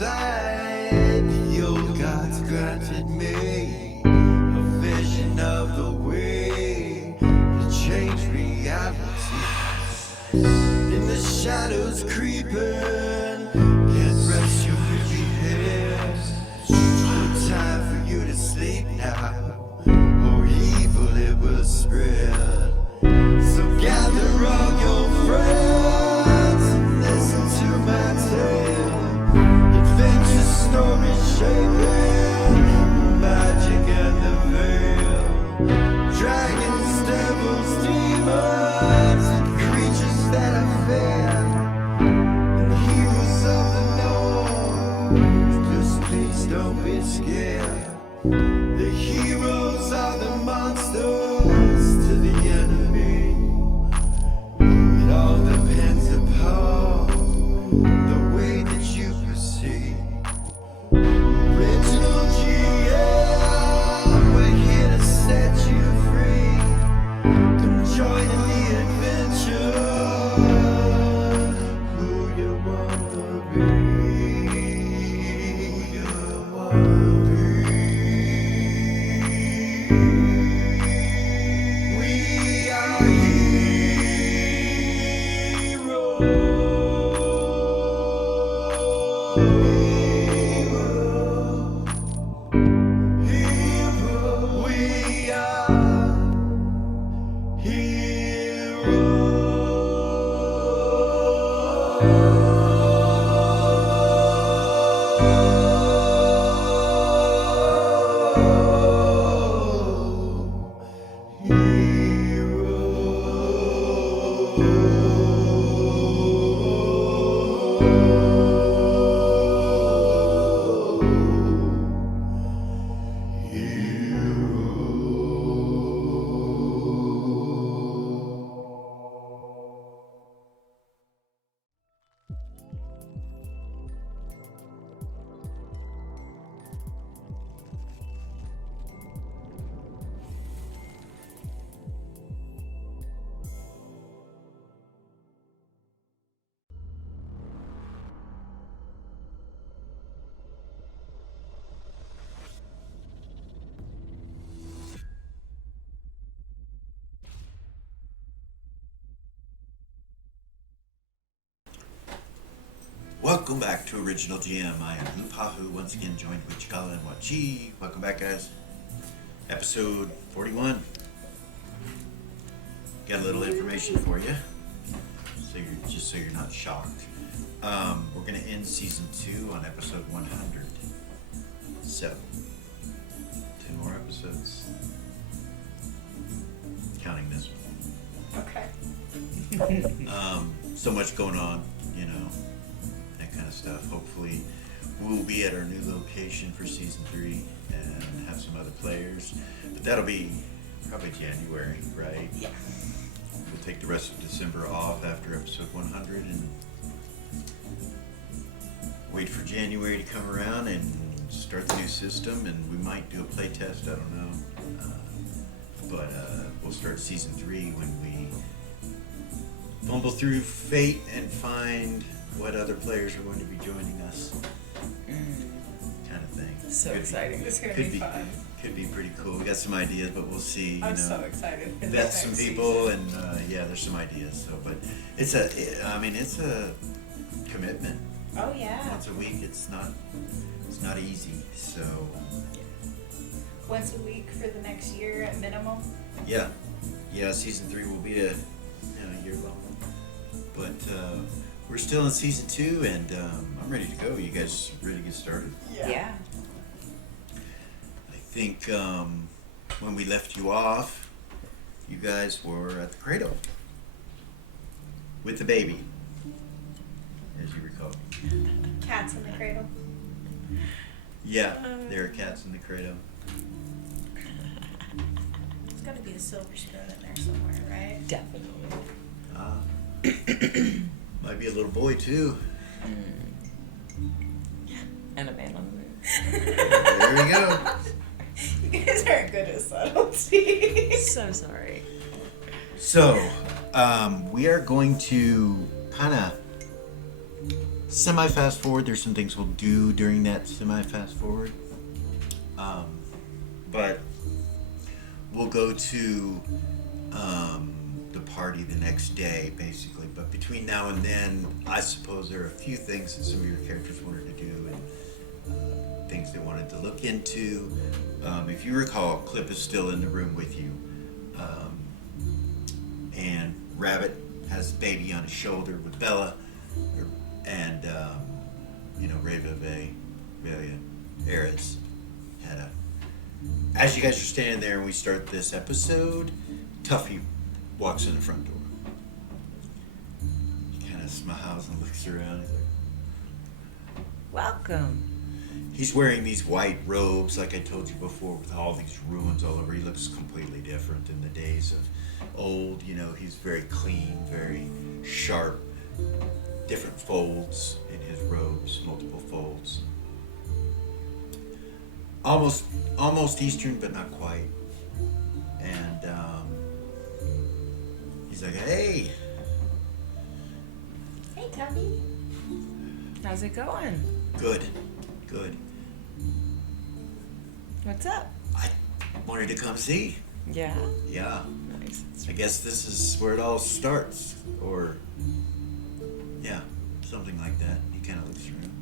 inside. The old gods granted me a vision of the way to change reality. In the shadows creeping, can't rest your weary head. No time for you to sleep now, or evil it will spread. So gather all your friends and listen to my tale. Adventure story shaping the magic and the veil. Dragons, devils, demons, and creatures that I fear, and heroes of the north. Just please don't be scared. The heroes are the monsters to the enemy. It all depends upon the way that you proceed. Original GM, we're here to set you free. Come join in the adventure. Who you wanna be? Who you wanna be? We are heroes. We Welcome back to Original GM. I am Hupahu, once again joined with Cikala and Wachi. Welcome back, guys. Episode 41. Got a little information for you, so you're not shocked. We're going to end season 2 on episode 100. So, 10 more episodes. Counting this one. Okay. So much going on, you know. Kind of stuff. Hopefully we'll be at our new location for season 3 and have some other players, but that'll be probably January, right? Yeah. We'll take the rest of December off after episode 100 and wait for January to come around and start the new system, and we might do a play test, I don't know, but we'll start season 3 when we fumble through fate and find what other players are going to be joining us, kind of thing. So exciting. This is going to be fun. Could be pretty cool. We got some ideas, but we'll see. I'm so excited. Vet some people, and yeah, there's some ideas. So, but it's a commitment. Oh yeah. Once a week, it's not easy. So. Once a week for the next year at minimum. Yeah. Season 3 will be a year long, but. We're still in season 2, and I'm ready to go. You guys ready to get started? Yeah. I think when we left you off, you guys were at the cradle with the baby, as you recall. Cats in the cradle. Yeah, there are cats in the cradle. There's got to be a silver spoon in there somewhere, right? Definitely. Might be a little boy too. And a man on the moon. There we go. You guys aren't good at subtlety. So sorry. So, we are going to kind of semi-fast forward. There's some things we'll do during that semi-fast forward. But we'll go to the party the next day, basically. But between now and then, I suppose there are a few things that some of your characters wanted to do and things they wanted to look into. If you recall, Clip is still in the room with you. And Rabbit has the baby on his shoulder with Bella. And, Ares had a... As you guys are standing there and we start this episode, Tuffy walks in the front door. He kind of smiles and looks around. He's like... Welcome. He's wearing these white robes, like I told you before, with all these ruins all over. He looks completely different in the days of old. He's very clean, very sharp. Different folds in his robes, multiple folds. Almost Eastern, but not quite. And he's like, "Hey, Hey, Tubby. How's it going? good. What's up? I wanted to come see. Yeah. Yeah, Nice. I guess this is where it all starts, or yeah, something like that." He kind of looks around.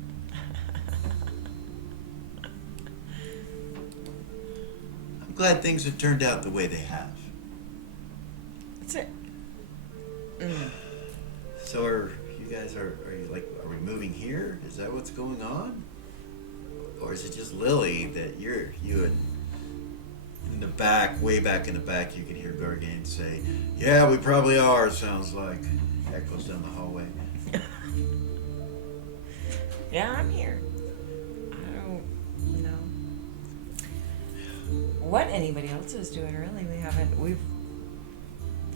I'm glad things have turned out the way they have. That's it. So are you guys, are we moving here? Is that what's going on? Or is it just Lily that you and in the back, way back in the back, you can hear Gargane say, "Yeah, we probably are," sounds like. Echoes down the hallway. Yeah, I'm here. I don't know what anybody else is doing, really. We've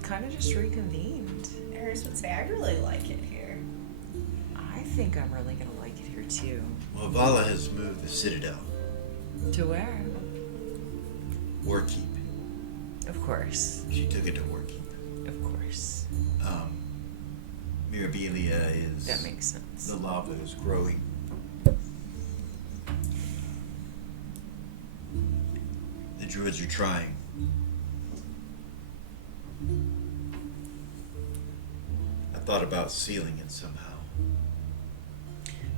kind of just reconvened. Eris would say, I really like it here. I think I'm really gonna like it here too. Well, Vala has moved the Citadel. To where? Warkeep. Of course. She took it to Warkeep. Of course. Mirabilia is... That makes sense. The lava is growing. The druids are trying. I thought about sealing it somehow.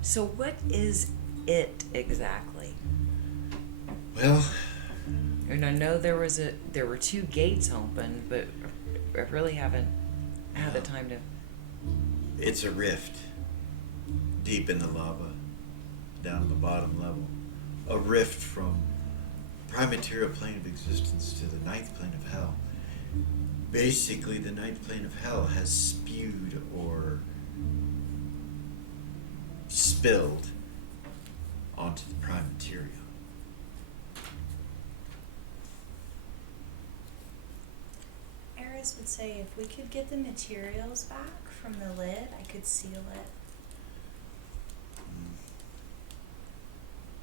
So what is it exactly? Well, And I know there were 2 gates open, but I really haven't had the time to. it's a rift deep in the lava, down at the bottom level. A rift from prime material plane of existence to the 9th plane of hell. Basically, the 9th plane of hell has spewed or spilled onto the prime material. Eris would say, if we could get the materials back from the lid, I could seal it.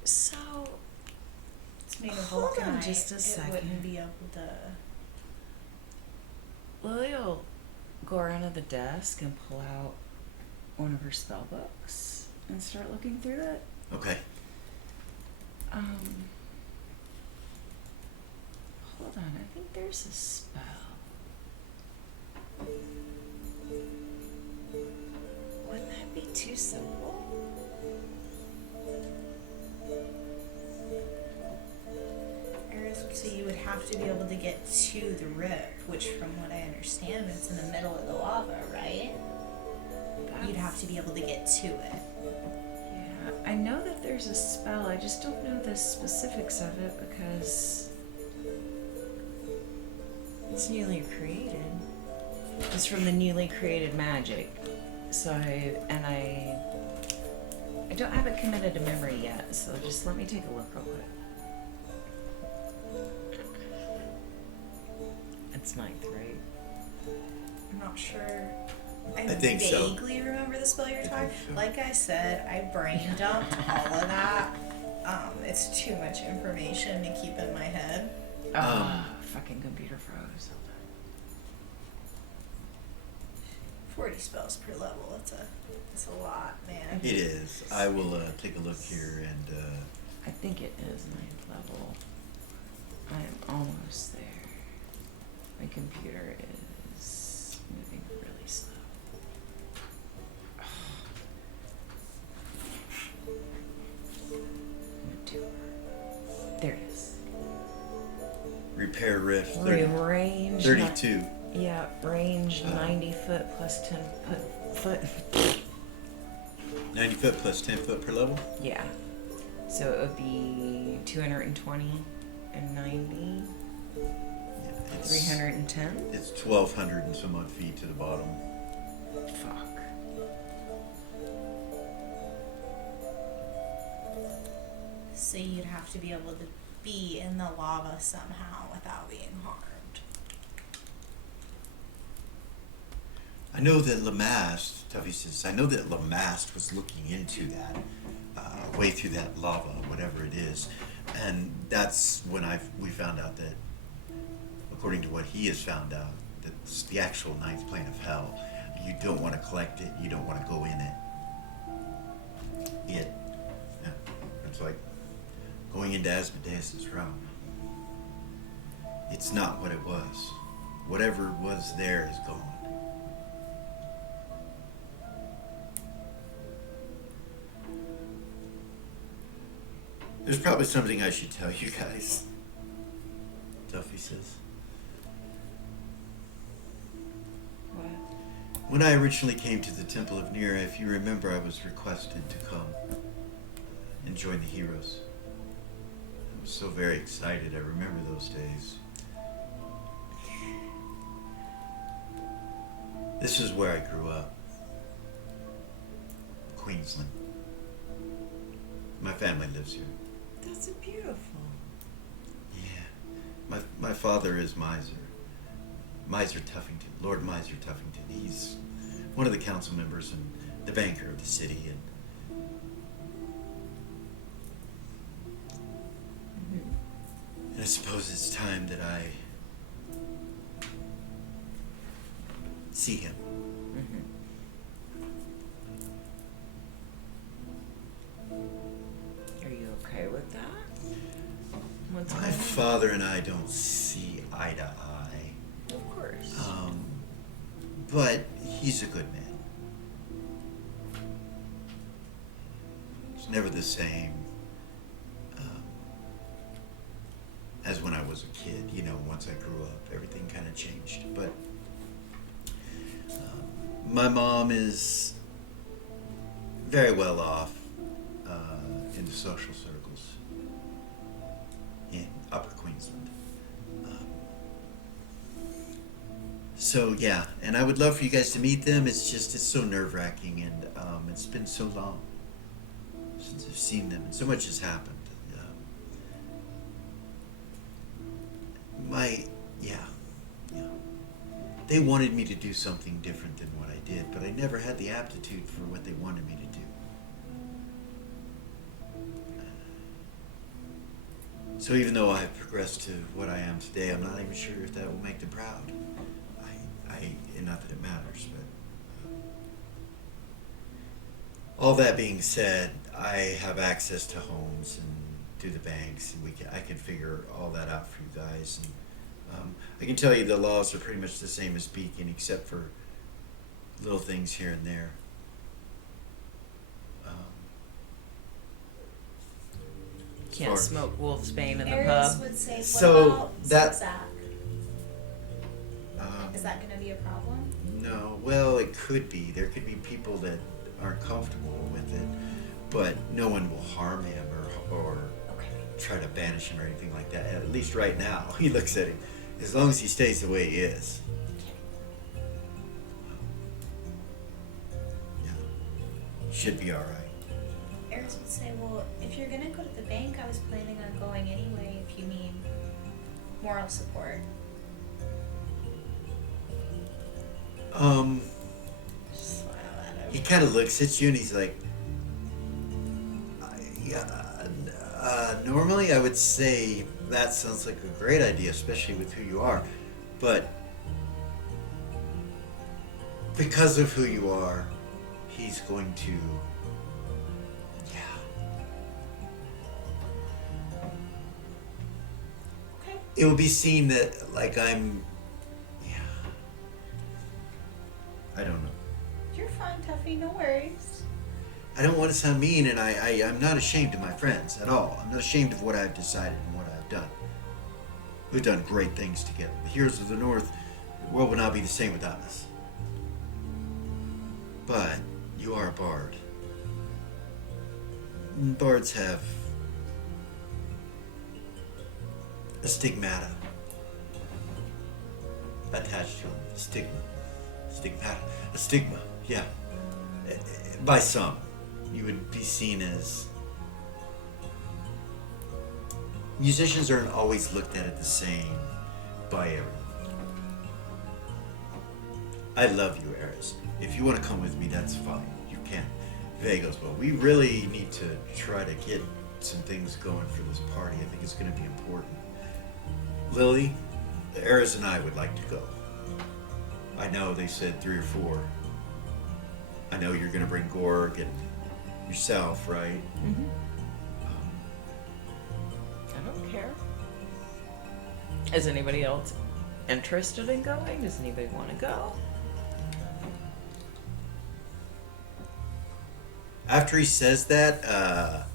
So It's made of Hold on vulcanite. just a It second. wouldn't be able to. Lily'll go around to the desk and pull out one of her spell books and start looking through it. Okay. Hold on, I think there's a spell. Wouldn't that be too simple? Eris would say you would have to be able to get to the rip, which from what I understand, it's in the middle of the lava, right? You'd have to be able to get to it. Yeah, I know that there's a spell. I just don't know the specifics of it because it's newly created. It's from the newly created magic. So I don't have it committed to memory yet. So just let me take a look real quick. It's 9th, right? I'm not sure. I think so. vaguely remember the spell you're I talking. think so. Like I said, I brain dumped all of that. It's too much information to keep in my head. Fucking computer froze. 40 spells per level. That's a lot, man. It is. I will take a look here and I think it is 9th level. I am almost there. My computer is moving really slow. There it is. repair rift. Range. 32. Yeah, range 90 foot plus 10 foot. 90 foot plus 10 foot per level? Yeah. So it would be 220 and 90, Yeah, it's, 310. It's 1,200 and some odd feet to the bottom. Fuck. So you'd have to be able to be in the lava somehow without being harmed. I know that Lamast, Tuffy says, I know that Lamast was looking into that, way through that lava, whatever it is. And that's when we found out that, according to what he has found out, that's the actual ninth plane of hell. You don't want to collect it, you don't want to go in it. It's like going into Asmodeus' realm. It's not what it was. Whatever was there is gone. There's probably something I should tell you guys. Duffy says. What? When I originally came to the Temple of Nira, if you remember, I was requested to come and join the heroes. I was so very excited. I remember those days. This is where I grew up. Queensland. My family lives here. That's beautiful. Yeah. My father is Miser Tuffington, Lord Miser Tuffington. He's one of the council members and the banker of the city. And I suppose it's time that I see him. Are you okay with that? What's My going on? father and I don't see eye to eye. Of course. But he's a good man. It's never the same as when I was a kid. You know, once I grew up, everything kind of changed. But my mom is very well off in the social circles in Upper Queensland. So yeah, and I would love for you guys to meet them. It's so nerve-wracking, and it's been so long since I've seen them, and so much has happened. They wanted me to do something different than what I did, but I never had the aptitude for what they wanted me to do. So even though I've progressed to what I am today, I'm not even sure if that will make them proud. And not that it matters, but all that being said, I have access to homes and to the banks, and I can figure all that out for you guys. And I can tell you the laws are pretty much the same as Beacon, except for little things here and there. Can't far- smoke Wolfsbane in the Aries pub. would say, what So about that- zigzag? Is that going to be a problem? No, well, it could be. There could be people that aren't comfortable with it, but no one will harm him or Okay. try to banish him or anything like that. At least right now, he looks at him. As long as he stays the way he is. Yeah. Should be alright. Aries would say, well, if you're going to go to the bank, I was planning on going anyway if you need moral support. Just smile at him. He kind of looks at you and he's like, normally I would say that sounds like a great idea, especially with who you are, but because of who you are, he's going to, yeah. Okay. It will be seen that, like, I'm, yeah. I don't know. You're fine, Tuffy. No worries. I don't want to sound mean, and I'm not ashamed of my friends at all. I'm not ashamed of what I've decided and what I've done. We've done great things together. The Heroes of the North, the world would not be the same without us. But you are a bard. And bards have a stigmata attached to them. A stigma. Stigmata. A stigma, yeah. By some, you would be seen as... Musicians aren't always looked at the same by everyone. I love you, Eris. If you want to come with me, that's fine. You can. Vay goes, well, we really need to try to get some things going for this party. I think it's going to be important. Lily, Eris and I would like to go. I know they said 3 or 4. I know you're going to bring Gorg and yourself, right? Mm-hmm. I don't care. Is anybody else interested in going? Does anybody want to go? After he says that,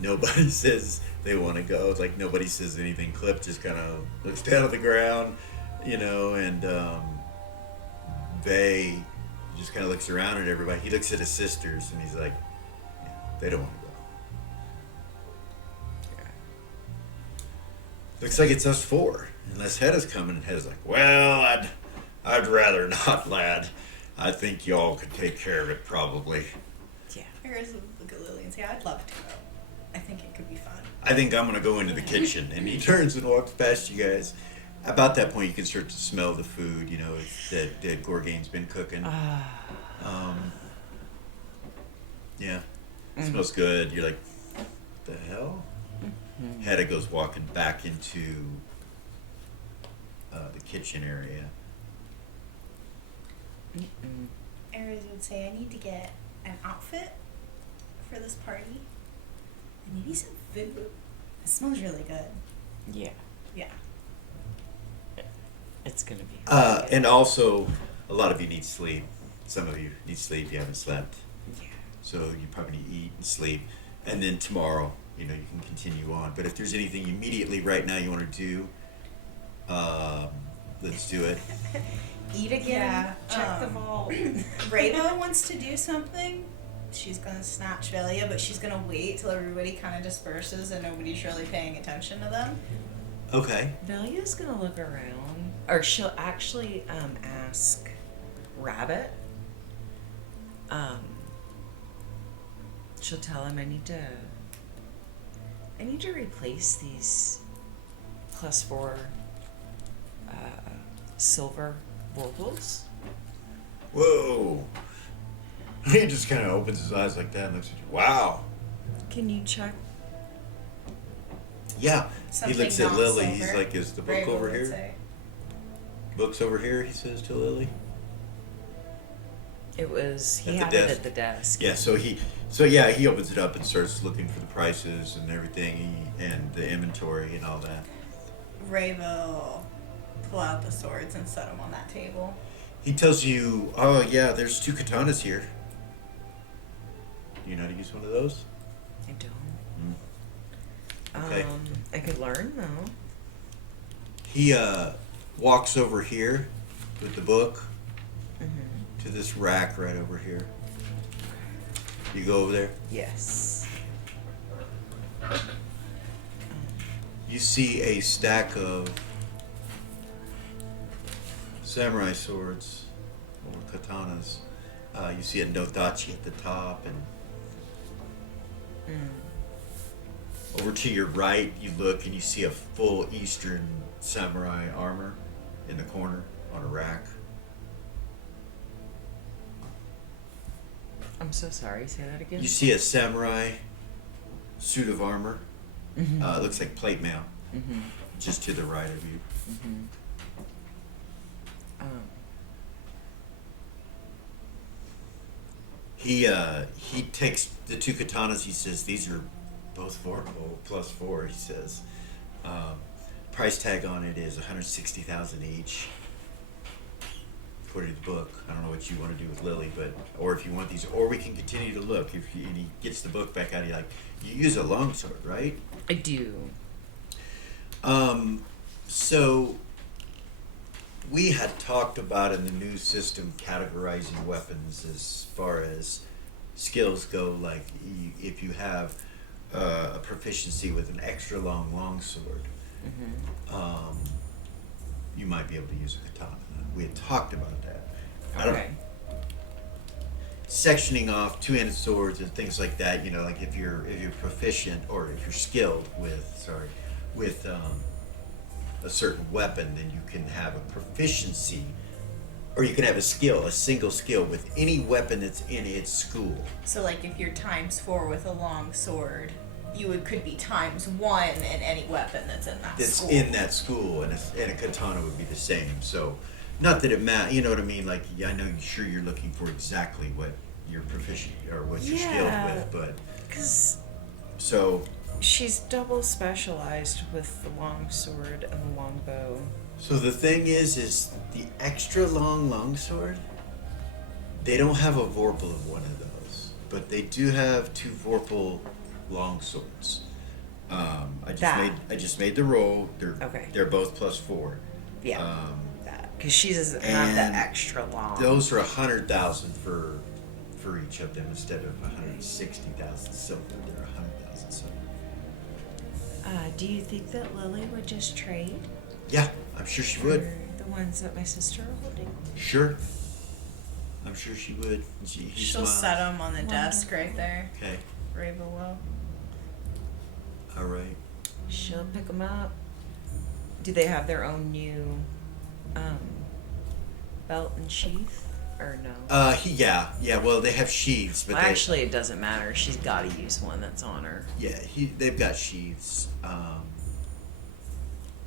nobody says they want to go. It's like nobody says anything. Clip just kind of looks down at the ground, and Vay just kind of looks around at everybody. He looks at his sisters and he's like, yeah, they don't want to go. Yeah. Looks like it's us 4. Unless Hedda's coming, and Hedda's like, well, I'd rather not, lad. I think y'all could take care of it, probably. Yeah. Eris will look at Lily and say, I'd love to go. I think it could be fun. I think I'm gonna go into the kitchen. And he turns and walks past you guys. About that point, you can start to smell the food, that Gorgain's been cooking. Yeah, it smells good. You're like, the hell? Mm-hmm. Hedda goes walking back into the kitchen area. Mm-mm. Eris would say, I need to get an outfit for this party. And maybe some food. It smells really good. Yeah. Yeah. It's gonna be. And also, a lot of you need sleep. Some of you need sleep. You haven't slept. Yeah. So you probably need to eat and sleep. And then tomorrow, you can continue on. But if there's anything immediately right now you want to do, let's do it. Eat again. Yeah, check the vault. Rava wants to do something. She's gonna snatch Velia, but she's gonna wait till everybody kind of disperses and nobody's really paying attention to them. Okay. Valia's gonna look around, or she'll actually ask Rabbit. She'll tell him I need to replace these +4 silver vorpals. Whoa. He just kind of opens his eyes like that and looks at you. Wow. Can you check? Yeah. Something he looks at not Lily. silver. He's like, is the book Rava over would here? say. Book's over here, he says to Lily. It was he At the had it desk? at the desk. Yeah, so he opens it up and starts looking for the prices and everything and the inventory and all that. Rava will pull out the swords and set them on that table. He tells you, oh yeah, there's 2 katanas here. Do you know how to use one of those? I don't. Okay. I could learn though. He walks over here with the book Mm-hmm. to this rack right over here. You go over there. Yes. You see a stack of samurai swords or katanas. You see a nodachi at the top, and over to your right, you look and you see a full Eastern samurai armor in the corner on a rack. I'm so sorry. Say that again. You see a samurai suit of armor. Mm-hmm. Looks like plate mail, Mm-hmm. just to the right of you. Mm-hmm. He takes the two katanas. He says these are both vorpal +4. He says price tag on it is 160,000 each. According to the book, I don't know what you want to do with Lily, but or if you want these, or we can continue to look. If he, and he gets the book back out, he like you use a longsword, right? I do. So we had talked about in the new system categorizing weapons as far as skills go. Like if you have a proficiency with an extra longsword, you might be able to use a katana. We had talked about that. Okay. Sectioning off two-handed swords and things like that. You know, like if you're proficient or if you're skilled with a certain weapon, then you can have a proficiency, or you can have a single skill with any weapon that's in its school. So, like, if you're ×4 with a long sword, you could be ×1 in any weapon that's in that school. In that school, and a katana would be the same. So, not that it matters. You know what I mean? Like, I know, sure, you're looking for exactly what you're proficient or what you're skilled with, but Because so. she's double specialized with the long sword and the long bow. So the thing is the extra longsword, they don't have a vorpal of one of those, but they do have two vorpal longswords. I just made the roll. They're both +4. Yeah. Because she doesn't have the extra long. Those are 100,000 for each of them instead of 160,000 silver. They're 100,000 silver. Do you think that Lily would just trade? Yeah, I'm sure she would. For the ones that my sister are holding? Sure. I'm sure she would. He She'll smiles. set them on the desk right there, Okay. right below. All right. She'll pick them up. Do they have their own new belt and sheath? Or no? Yeah. Well, they have sheaths, but Well, actually, it doesn't matter. She's got to use one that's on her. yeah, they've got sheaths,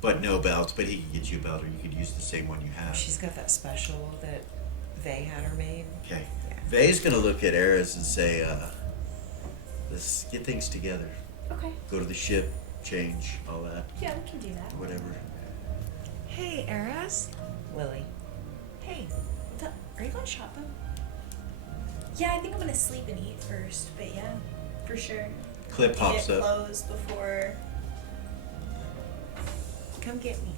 but no belts. But he can get you a belt, or you could use the same one you have. She's got that special that they had her made. Okay. Yeah. Vay's gonna look at Eris and say, "Let's get things together. Okay. Go to the ship, change, all that, Yeah, we can do that. whatever." Hey, Eras. Lily. Hey, are you going shopping? Yeah, I think I'm gonna sleep and eat first, but yeah, for sure. Clip pops Get up. clothes before Come get me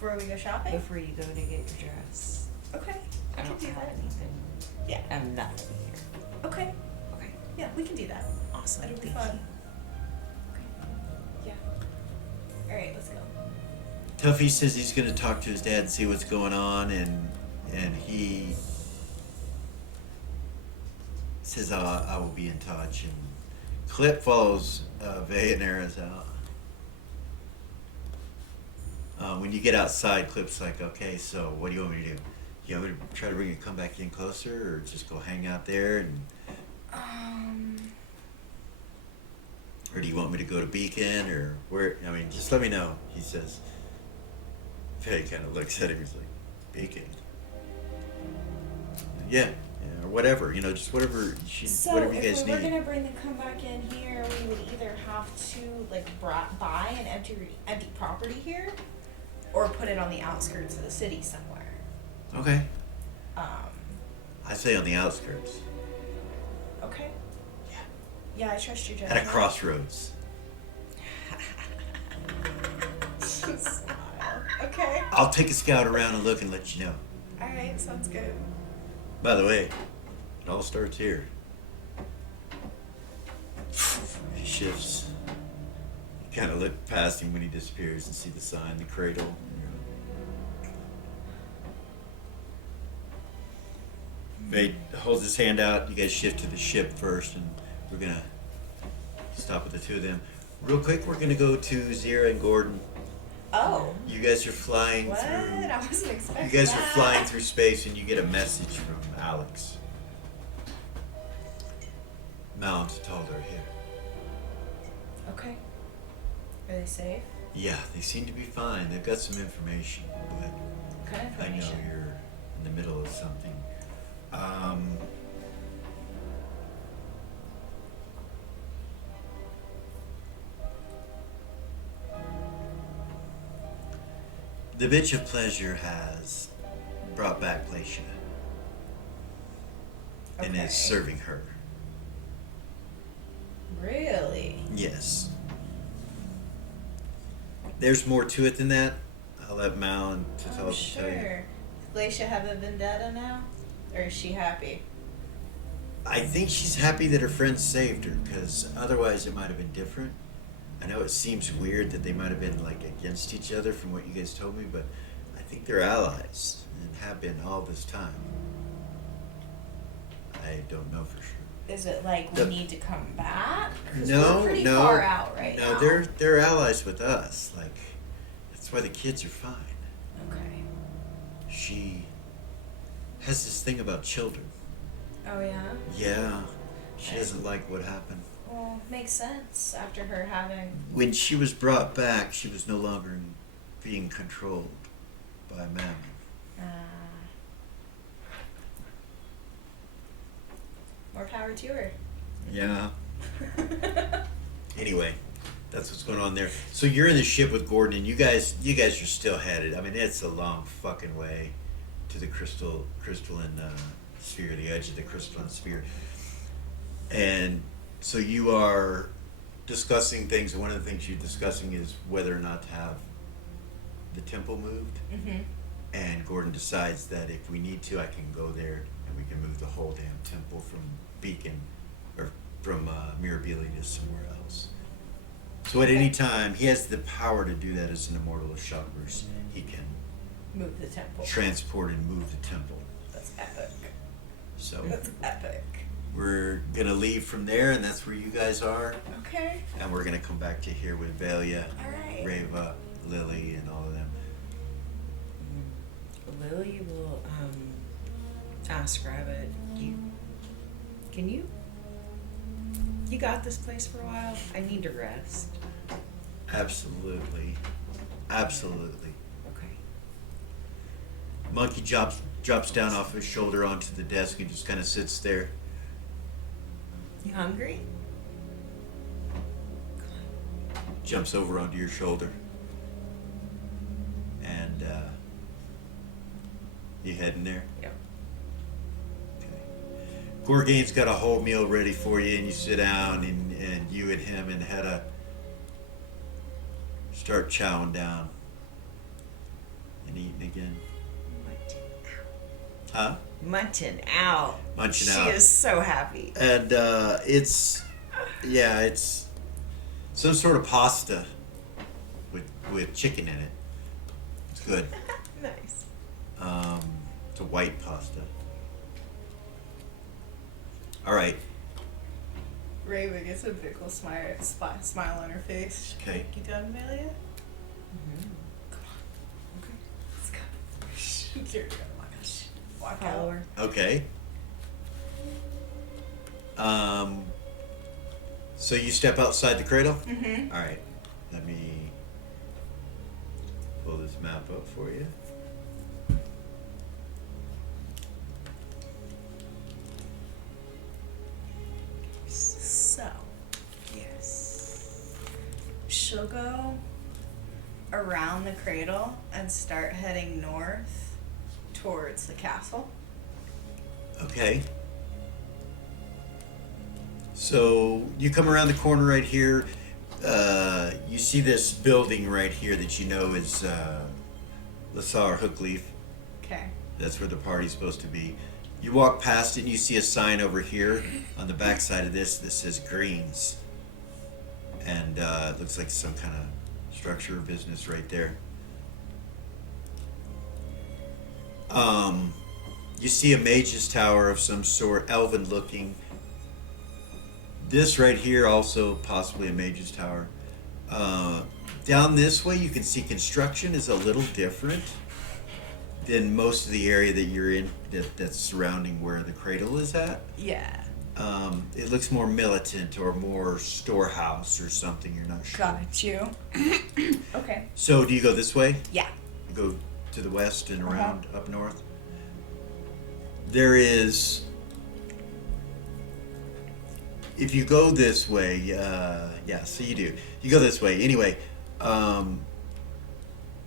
we go shopping. before you go to get your dress. Okay, I we can don't do have that. anything. Yeah. I have nothing here. Okay. Okay. Yeah, we can do that. Awesome. That'll be Thank fun. you. Okay. Yeah. All right, let's go. Tuffy says he's gonna talk to his dad and see what's going on, and he says I will be in touch. And Clip follows Vay and Eris out. When you get outside, Clip's like, "Okay, so what do you want me to do? You want me to try to bring you come back in closer, or just go hang out there, and or do you want me to go to Beacon, or where? I mean, just let me know." He says. Vay kind of looks at him. He's like, "Beacon? Yeah, or whatever. You know, just whatever whatever you guys if we were need." gonna bring the comeback in here, we would either have to like buy an empty property here, or put it on the outskirts of the city somewhere. Okay. Um. I say on the outskirts. Okay. Yeah. Yeah, I trust your At judgment. a crossroads. Smile. Okay. I'll take a scout around and look and let you know. All right. Sounds good. By the way, it all starts here. He shifts. You kind of look past him when he disappears and see the sign, the cradle. Vay holds his hand out. You guys shift to the ship first, and we're gonna stop with the two of them. Real quick, we're gonna go to Zira and Gordon. Oh. You guys are flying What? through. I wasn't expecting You guys are that. flying through space, and you get a message from Alex. Mount told her here. Okay. Are they safe? Yeah, they seem to be fine. They've got some information, but What kind of I know information? you're in the middle of something. The bitch of pleasure has brought back Glacia and Okay. is serving her. Really? Yes. There's more to it than that. I'll let Mal and Tatal tell you. Sure. Does Glacia have a vendetta now? Or is she happy? I think she's happy that her friend saved her, because otherwise it might have been different. I know it seems weird that they might have been like against each other from what you guys told me, but I think they're allies and have been all this time. I don't know for sure. Is it like we need to come back? 'Cause No, we're pretty no, far out right now. No, they're allies with us. Like, that's why the kids are fine. Okay. She has this thing about children. Oh yeah? Yeah, she doesn't like what happened. Well, makes sense after her having... When she was brought back, she was no longer being controlled by Mammon. More power to her. Yeah. Anyway, that's what's going on there. So you're in the ship with Gordon, and you guys are still headed. I mean, it's a long fucking way to the crystalline sphere, the edge of the crystalline sphere. And so you are discussing things. One of the things you're discussing is whether or not to have the temple moved. Mm-hmm. And Gordon decides that if we need to, I can go there and we can move the whole damn temple from Beacon or from Mirabilia to somewhere else. So at any time, he has the power to do that as an immortal of chakras. He can Move the temple. transport and move the temple. That's epic. So That's epic. we're gonna leave from there, and that's where you guys are. Okay. And we're gonna come back to here with Velia, Alright. Reva, Lily, and all of them. Lily will ask Rabbit, you got this place for a while? I need to rest. Absolutely. Absolutely. Okay. Monkey drops down off his shoulder onto the desk and just kind of sits there. You hungry? Jumps over onto your shoulder. And you heading there? Yep. Okay. Gorgane's got a whole meal ready for you, and you sit down, and you and him and Hedda start chowing down and eating again. Huh? Munching out. Munching She out. is so happy. And it's some sort of pasta with chicken in it. It's good. Nice. It's a white pasta. All right. Raven gets a big ol' smile on her face. Okay. You done, Melia? Mm-hmm. Let's go. You're gonna walk Follow out. her. Okay. So you step outside the cradle? Mm-hmm. All right. Let me pull this map up for you. So, Yes. she'll go around the cradle and start heading north towards the castle. Okay. So you come around the corner right here. You see this building right here that you know is Lasar Hookleaf. Okay. That's where the party's supposed to be. You walk past it and you see a sign over here on the back side of this that says Greens. And it looks like some kind of structure or business right there. You see a mage's tower of some sort, elven looking. This right here also possibly a mage's tower. Down this way you can see construction is a little different than most of the area that you're in that's surrounding where the cradle is at. Yeah. It looks more militant or more storehouse or something, you're not sure. Got you. Okay. So do you go this way? Yeah. You go to the west and around up north? There is, if you go this way, yeah, so you do. You go this way. Anyway,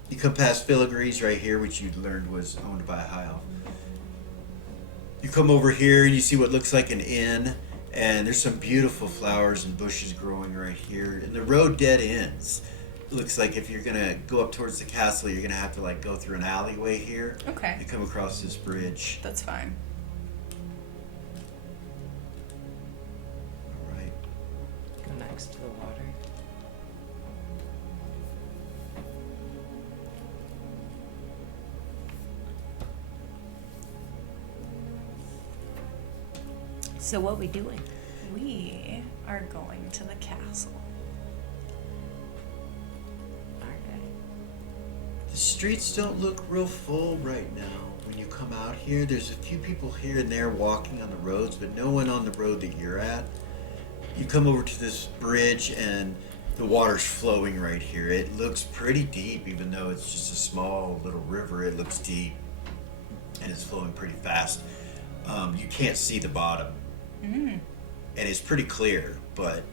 You come past Filigree's right here, which you learned was owned by a high elf. You come over here and you see what looks like an inn, and there's some beautiful flowers and bushes growing right here. And the road dead ends. It looks like if you're gonna go up towards the castle, you're gonna have to like go through an alleyway here. Okay. And come across this bridge. That's fine. All right. Go next to the water. So what we doing? We are going to the castle. Okay. The streets don't look real full right now. When you come out here, there's a few people here and there walking on the roads, but no one on the road that you're at. You come over to this bridge and the water's flowing right here. It looks pretty deep, even though it's just a small little river. It looks deep and it's flowing pretty fast. You can't see the bottom. And it's pretty clear, but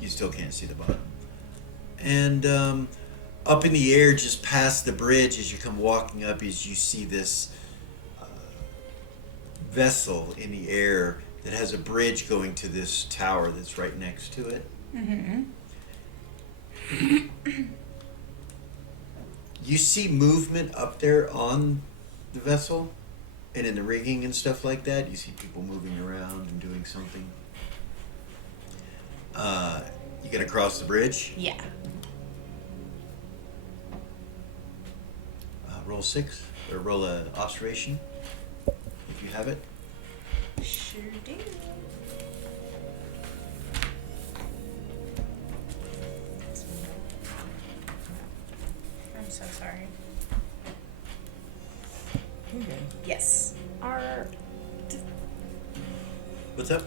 you still can't see the bottom. And up in the air, just past the bridge, as you come walking up, is you see this vessel in the air that has a bridge going to this tower that's right next to it. You see movement up there on the vessel and in the rigging and stuff like that. You see people moving around and doing something. You gonna cross the bridge? Yeah. Roll 6 or roll a observation if you have it. Sure do. I'm so sorry. Okay. Yes. Are What's up?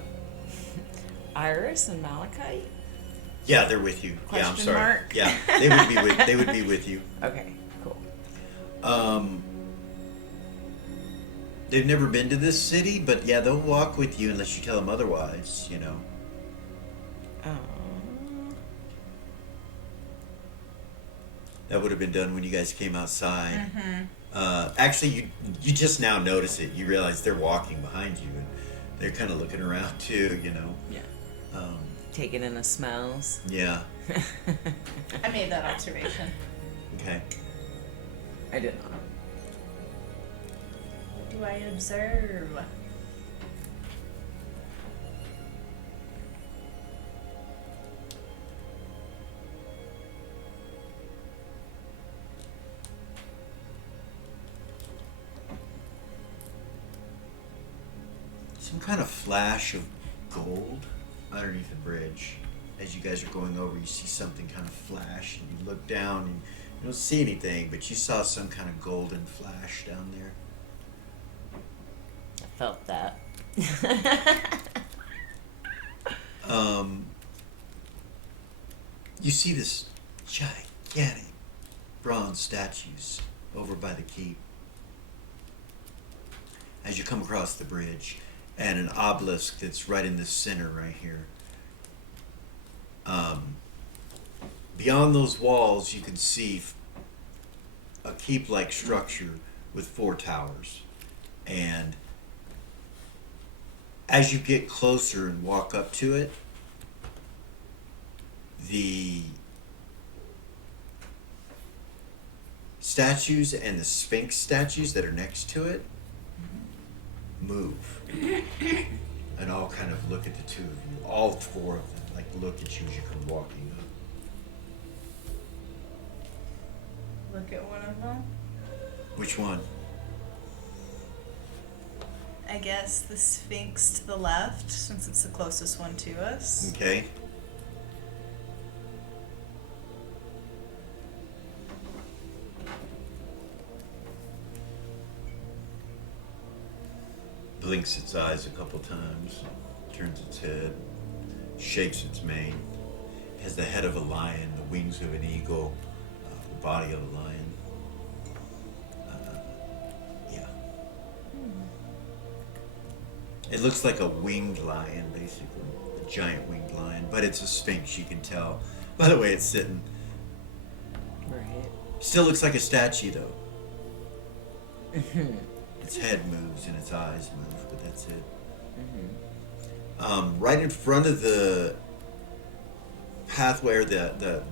Iris and Malachite? Yeah, they're with you. Yeah, I'm Question sorry. mark? Yeah, they would be with you. Okay, cool. They've never been to this city, but yeah, they'll walk with you unless you tell them otherwise, you know. That would have been done when you guys came outside. Actually, you just now notice it. You realize they're walking behind you, and they're kind of looking around too, you know. Yeah. Taking in the smells. Yeah. I made that observation. Okay. I did not. What do I observe? Some kind of flash of gold underneath the bridge. As you guys are going over, you see something kind of flash, and you look down, and you don't see anything, but you saw some kind of golden flash down there. I felt that. You see this gigantic bronze statues over by the keep. As you come across the bridge, and an obelisk that's right in the center right here. Beyond those walls, you can see a keep-like structure with 4 towers. And as you get closer and walk up to it, the statues and the Sphinx statues that are next to it move and all kind of look at the two of you, all 4 of them, like look at you as you come walking up. Look at one of them. Which one? I guess the Sphinx to the left, since it's the closest one to us. Okay. Blinks its eyes a couple times, turns its head, shakes its mane. It has the head of a lion, the wings of an eagle, the body of a lion. Yeah. It looks like a winged lion, basically. A giant winged lion, but it's a sphinx, you can tell. By the way it's sitting. Right. Still looks like a statue, though. Its head moves and its eyes move, but that's it. Right in front of the pathway, or the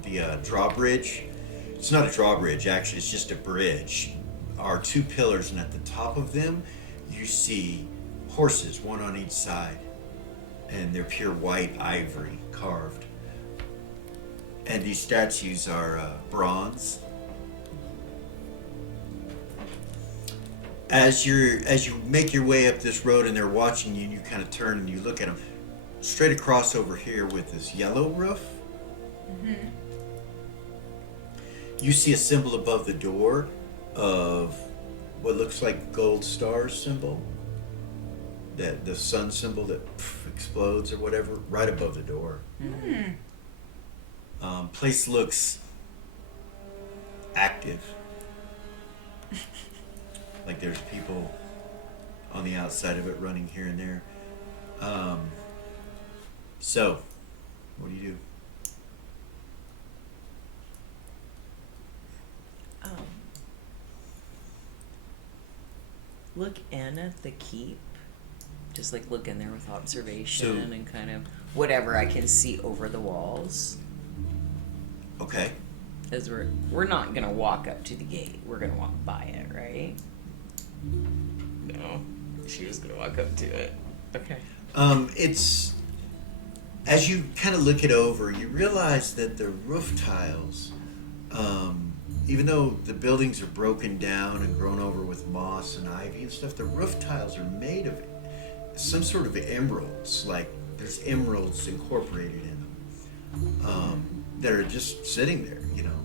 drawbridge. It's not a drawbridge, actually. It's just a bridge. Are two pillars, and at the top of them, you see horses, one on each side, and they're pure white ivory carved. And these statues are bronze. As you make your way up this road and they're watching you, and you kind of turn and you look at them, straight across over here with this yellow roof, you see a symbol above the door of what looks like gold star symbol, that the sun symbol that explodes or whatever, right above the door. Place looks active. Like there's people on the outside of it running here and there. So, what do you do? Look in at the keep. Just like look in there with observation and kind of whatever I can see over the walls. Okay. As we're not gonna walk up to the gate. We're gonna walk by it, right? No. She was gonna walk up to it. Okay. It's, as you kind of look it over, you realize that the roof tiles, even though the buildings are broken down and grown over with moss and ivy and stuff, the roof tiles are made of some sort of emeralds. Like there's emeralds incorporated in them. That are just sitting there, you know.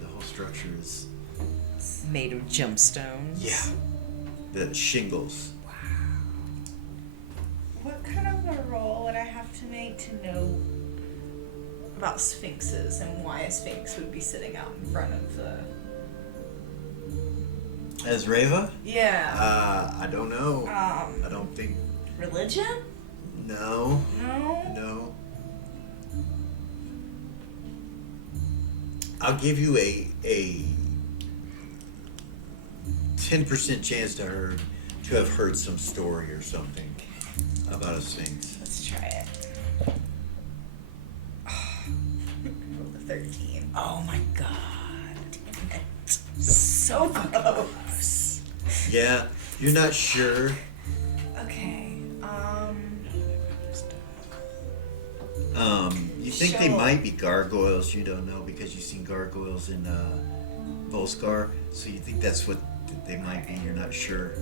The whole structure is Made of gemstones. Yeah. The shingles. What kind of a roll would I have to make to know about sphinxes and why a sphinx would be sitting out in front of the... As Reva? Yeah. I don't know. I don't think. Religion? No. No? No. I'll give you a 10% chance to have heard some story or something about a sphinx. Let's try it. Roll the 13. Oh my god. Damn it. So Close. Yeah, you're not sure. Okay. You think they Sure. might be gargoyles, you don't know, because you've seen gargoyles in Volscar, so you think that's what they might be, you're not sure.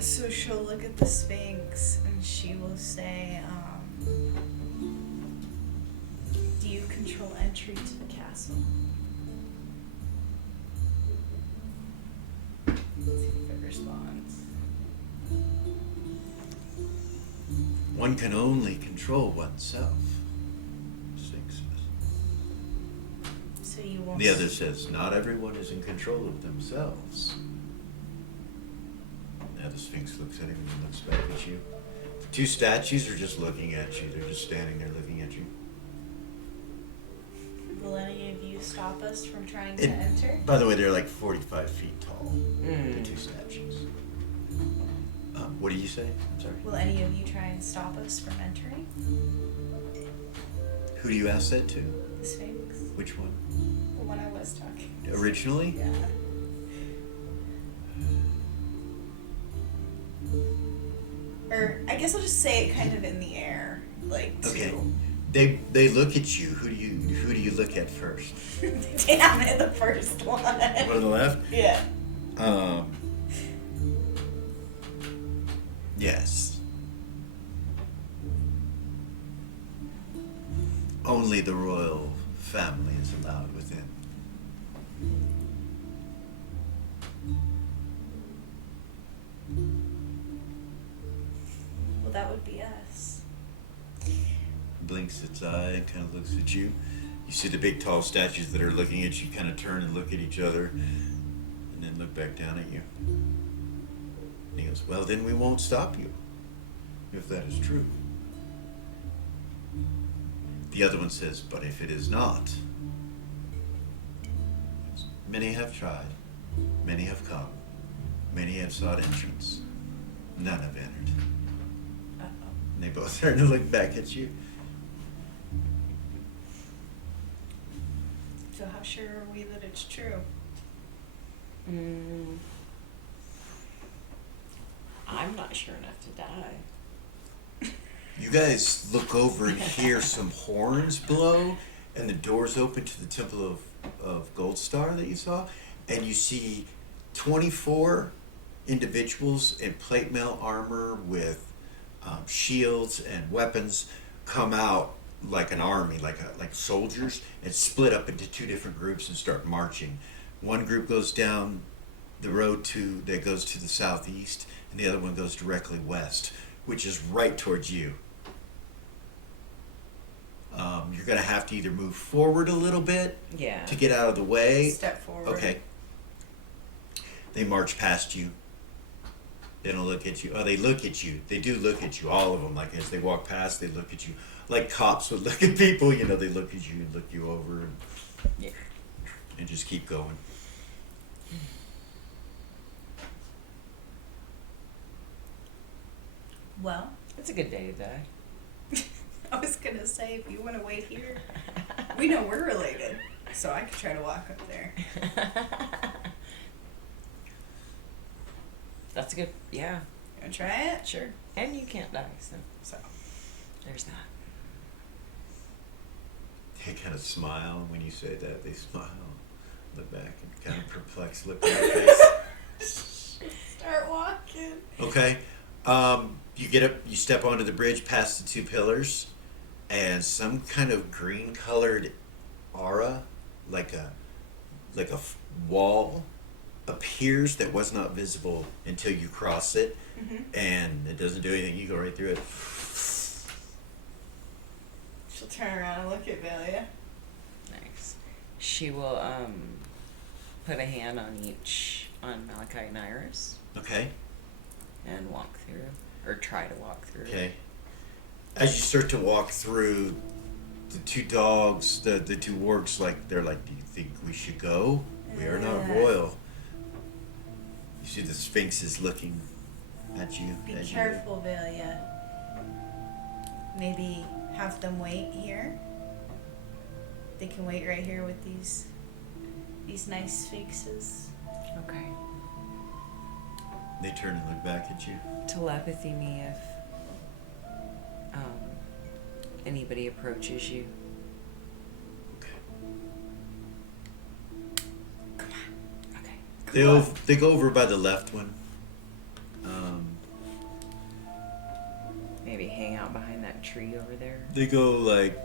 So she'll look at the sphinx and she will say, do you control entry to the castle? Let's see if it responds. One can only control oneself, Sphinx says. So you won't... The other says, not everyone is in control of themselves. Now the Sphinx looks at him and looks back at you. The two statues are just looking at you. They're just standing there looking at you. Will any of you stop us from trying to enter? By the way, they're like 45 feet tall, the two statues. What do you say? I'm sorry. Will any of you try and stop us from entering Who do you ask that to? the sphinx? Which one? The one I was talking to. Originally? Yeah. Or I guess I'll just say it kind of in the air, like to... Okay. They look at you. Who do you look at first? Damn it, the first one. One on the left? Yeah. Yes. Only the royal family is allowed within. Well, that would be us. Blinks its eye and kind of looks at you. You see the big tall statues that are looking at you kind of turn and look at each other and then look back down at you. And he goes, well, then we won't stop you, if that is true. The other one says, but if it is not, Many have tried, many have come, many have sought entrance, none have entered. And they both turn to look back at you. So how sure are we that it's true? I'm not sure enough to die. You guys look over and hear some horns blow, and the doors open to the Temple of Gold Star that you saw, and you see 24 individuals in plate mail armor with shields and weapons come out like an army, like soldiers, and split up into two different groups and start marching. One group goes down the road that goes to the southeast, and the other one goes directly west, which is right towards you. You're going to have to either move forward a little bit Yeah. to get out of the way. Step forward. Okay. They march past you. They don't look at you. Oh, they look at you. They do look at you, all of them. Like as they walk past, they look at you. Like cops would look at people, you know, they look at you and look you over and, Yeah. and just keep going. Well, It's a good day to die. I was gonna say, if you want to wait here, we know we're related, so I could try to walk up there. That's good. Yeah. You wanna try it? Sure. And you can't die, so So, there's that. They kind of smile when you say that. They smile, look back, and kind of perplexed look on their face. start walking. Okay. You get up, you step onto the bridge past the two pillars, and some kind of green colored aura, like a wall, appears that was not visible until you cross it, and it doesn't do anything. You go right through it. She'll turn around and look at Velia. Nice. She will put a hand on Malachi and Iris Okay. and walk through, or try to walk through. Okay. As you start to walk through, the two dogs, the two wargs, they're like, do you think we should go? We are not royal. You see the Sphinx is looking at you. Be as you- careful, Velia. Maybe have them wait here. They can wait right here with these nice sphinxes. Okay. They turn and look back at you. Telepathy me if anybody approaches you. Okay. Okay. They go over by the left one. Maybe hang out behind that tree over there. They go like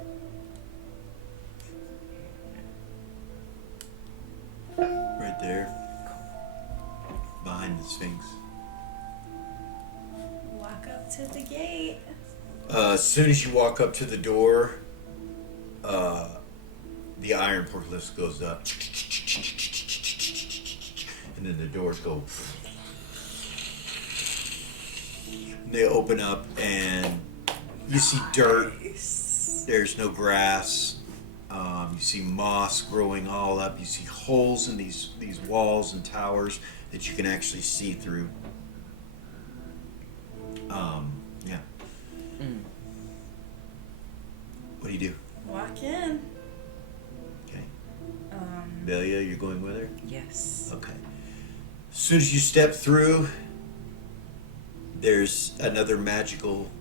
right there, behind the Sphinx. Walk up to the gate. As soon as you walk up to the door, the iron forklift goes up, and then the doors go. And they open up, and you see dirt. There's no grass. You see moss growing all up. You see holes in these walls and towers that you can actually see through. Yeah. What do you do? Walk in. Okay. Belia, you're going with her? Yes. Okay. As soon as you step through, there's another magical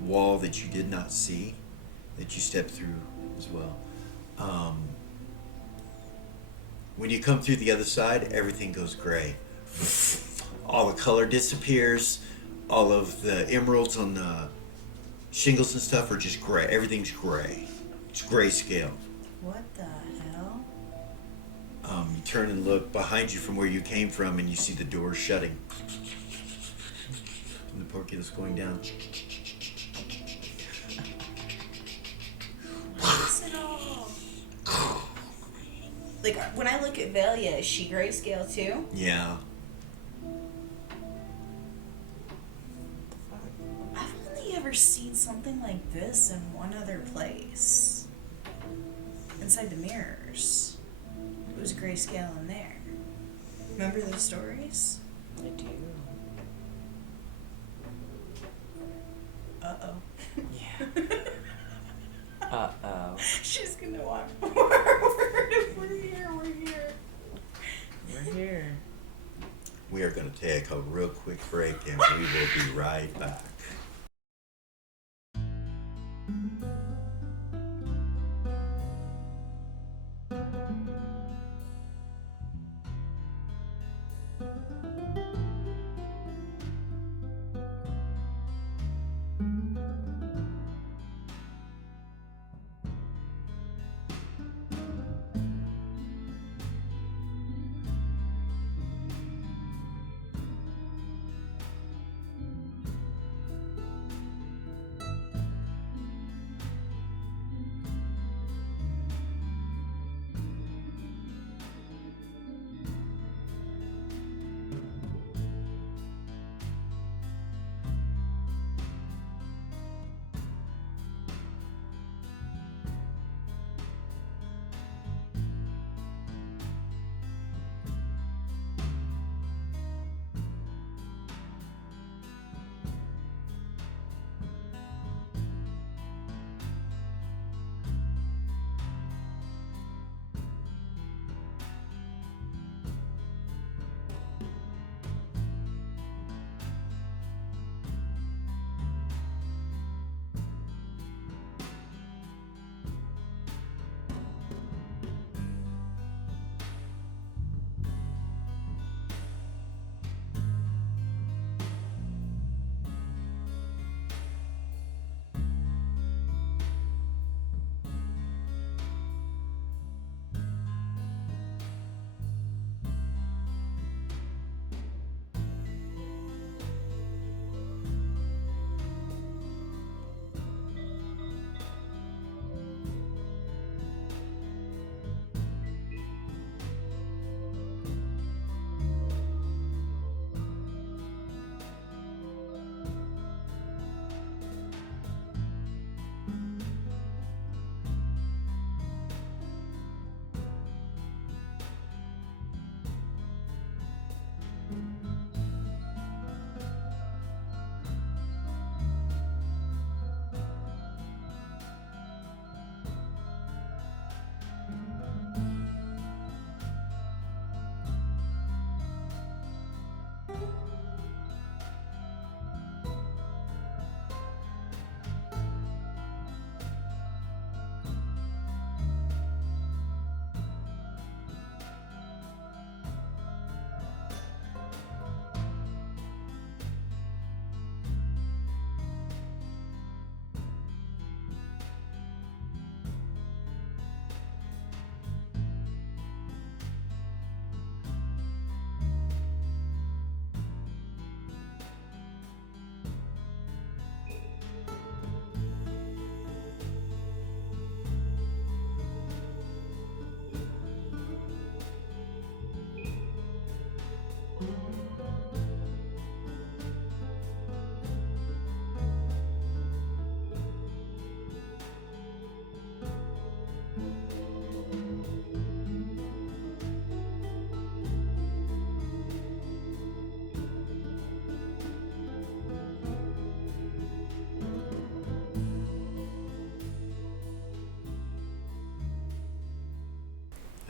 wall that you did not see that you step through as well. When you come through the other side, everything goes gray. All the color disappears. All of the emeralds on the shingles and stuff are just gray. Everything's gray. It's grayscale. What the hell? You turn and look behind you from where you came from, and you see the door shutting. And the porculus going down. What's it all? Like, when I look at Velia, is she grayscale too? Yeah. I've only ever seen something like this in one other place. Inside the mirrors. was grayscale in there. Remember those stories? I do. Uh-oh. Yeah. Uh-oh. She's gonna walk forward. We're here. We're here. We are going to take a real quick break and we will be right back.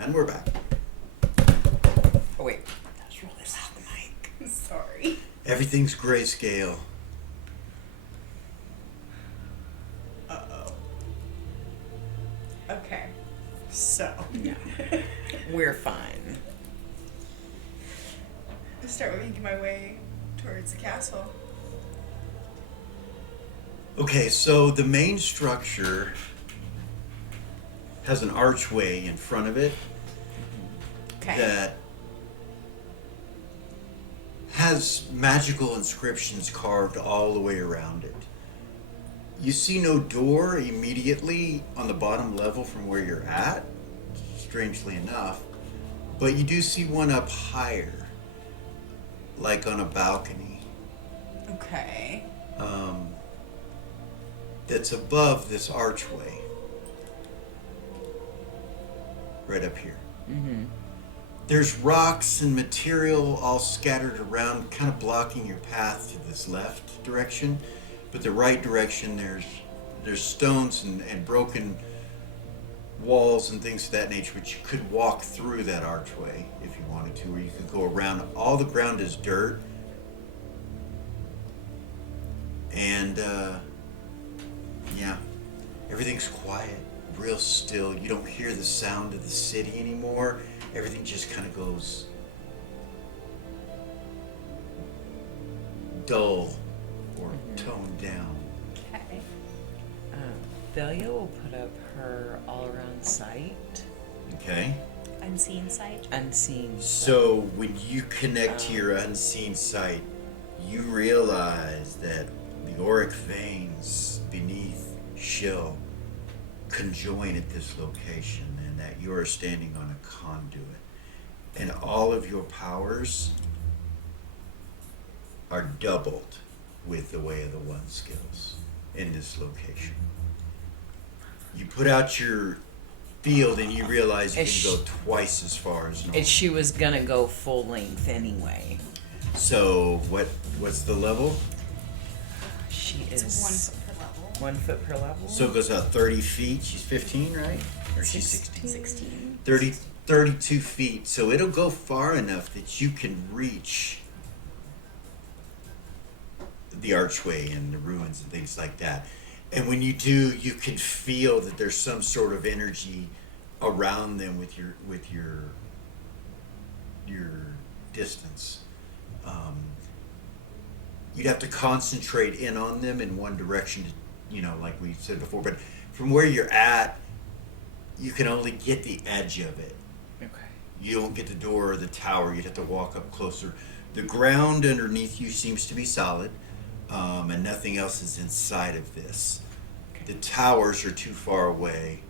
And we're back. Oh, wait. That's really loud, Mike. Sorry. Everything's grayscale. Uh-oh. Okay. So. No. We're fine. I start making my way towards the castle. Okay, so the main structure has an archway in front of it Okay. that has magical inscriptions carved all the way around it. You see no door immediately on the bottom level from where you're at, strangely enough, but you do see one up higher, like on a balcony, Okay. that's above this archway. Right up here. Mm-hmm. There's rocks and material all scattered around, kind of blocking your path to this left direction. But the right direction, there's stones and broken walls and things of that nature, but you could walk through that archway if you wanted to, or you could go around. All the ground is dirt. And, yeah, everything's quiet, real still. You don't hear the sound of the city anymore. Everything just kind of goes dull or toned down. Okay. Velia will put up her all-around sight, Okay? Unseen sight. unseen. So when you connect to your unseen sight, you realize that the auric veins beneath Shill conjoin at this location, and that you are standing on a conduit. And all of your powers are doubled with the Way of the One skills in this location. You put out your field and you realize you can go twice as far as normal. And she was gonna go full length anyway. So what's the level? She It's is 1 foot per level. 1 foot per level. So it goes out 30 feet. She's 15, right? Or she's 16? 16. 32 feet. So it'll go far enough that you can reach the archway and the ruins and things like that. And when you do, you can feel that there's some sort of energy around them with your distance. You'd have to concentrate in on them in one direction, like we said before. But from where you're at, you can only get the edge of it. Okay. You don't get the door or the tower. You'd have to walk up closer. The ground underneath you seems to be solid, and nothing else is inside of this. Okay. The towers are too far away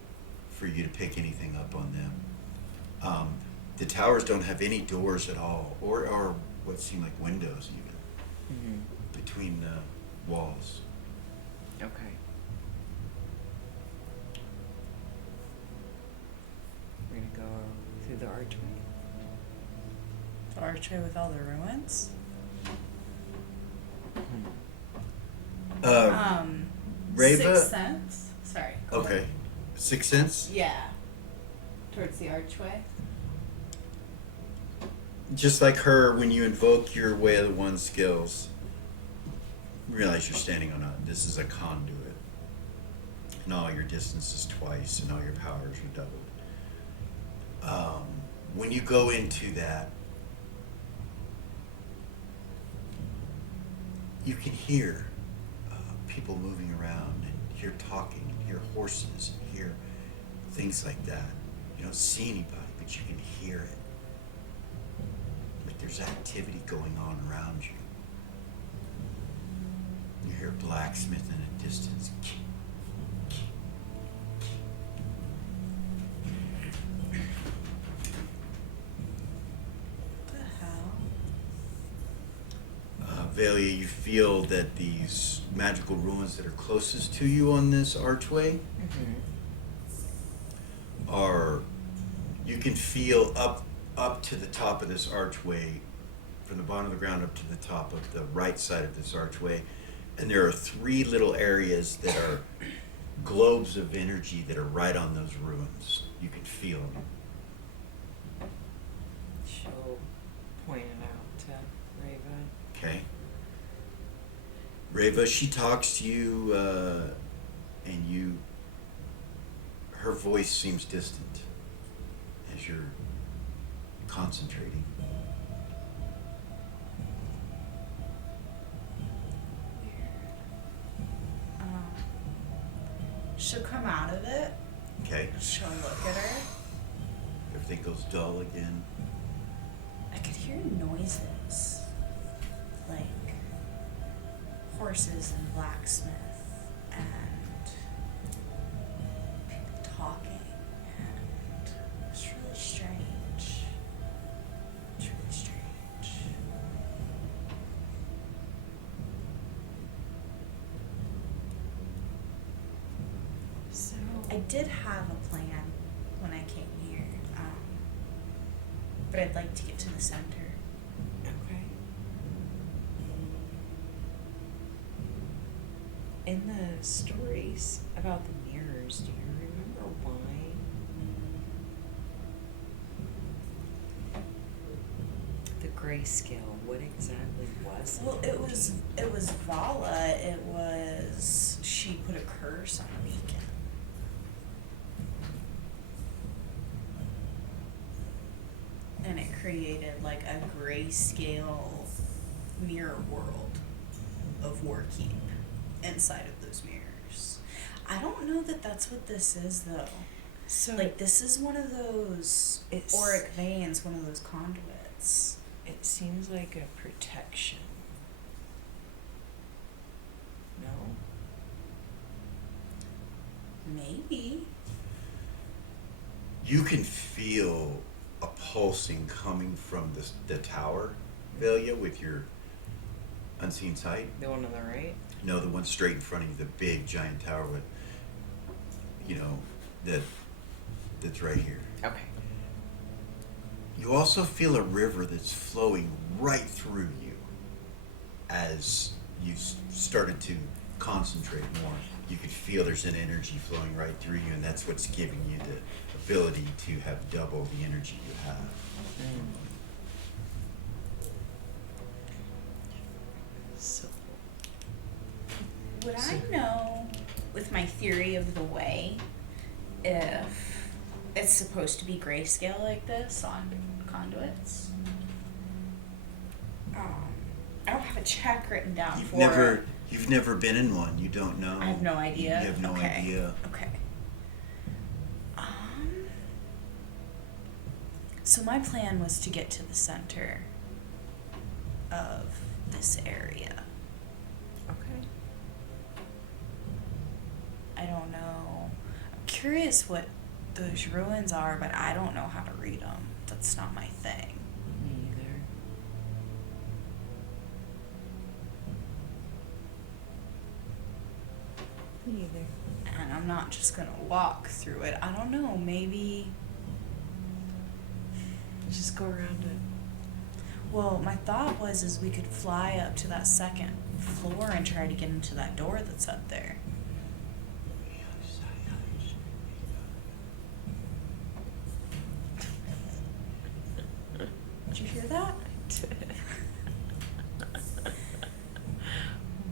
for you to pick anything up on them. The towers don't have any doors at all, or what seem like windows even, between the walls. Okay. We're gonna go through the archway. The archway with all the ruins. Reva? Sixth Sense. Sorry. go ahead. Okay. Sixth Sense? Yeah. Towards the archway. Just like her, when you invoke your Way of the One skills, realize you're standing on this is a conduit. And all your distance is twice, and all your powers are doubled. When you go into that, you can hear people moving around, and hear talking, and hear horses, and hear things like that. You don't see anybody, but you can hear it. Like there's activity going on around you. You hear a blacksmith in a distance. What the hell? Velia, you feel that these magical ruins that are closest to you on this archway are, you can feel up to the top of this archway, from the bottom of the ground up to the top of the right side of this archway, and there are 3 little areas that are globes of energy that are right on those ruins. You can feel them. She'll point it out to Reva. Okay. Reva, she talks to you, and her voice seems distant as you're concentrating. She'll come out of it. Okay. She'll look at her. Everything goes dull again. I could hear noises, like horses and blacksmith and people talking, and it's really strange. It's really strange. So I did have a plan when I came here. But I'd like to get to the center. Okay. In the stories about the mirrors, do you remember why the grayscale? What exactly was it? Well, it was Vala. It was she put a curse on Beacon. And it created like a grayscale mirror world of Warkeep inside of those mirrors. I don't know that that's what this is though. So Like this is one of those It's- auric veins, one of those conduits. it seems like a protection. No? Maybe. You can feel a pulsing coming from the tower, Velia, with your unseen sight. The one on the right? No, the one straight in front of you, the big giant tower with, that's right here. Okay. You also feel a river that's flowing right through you as you started to concentrate more. You could feel there's an energy flowing right through you, and that's what's giving you the ability to have double the energy you have. So Would I know, with my theory of the way, if it's supposed to be grayscale like this on conduits? I don't have a check written down for it. You've never been in one. You don't know. I have no idea. You have no Okay. idea. Okay. So my plan was to get to the center of this area. okay. I don't know. I'm curious what those ruins are, but I don't know how to read them. That's not my thing. Me either. Me either. And I'm not just gonna walk through it. I don't know, maybe. Just go around it. Well, my thought was is we could fly up to that second floor and try to get into that door that's up there. Did you hear that?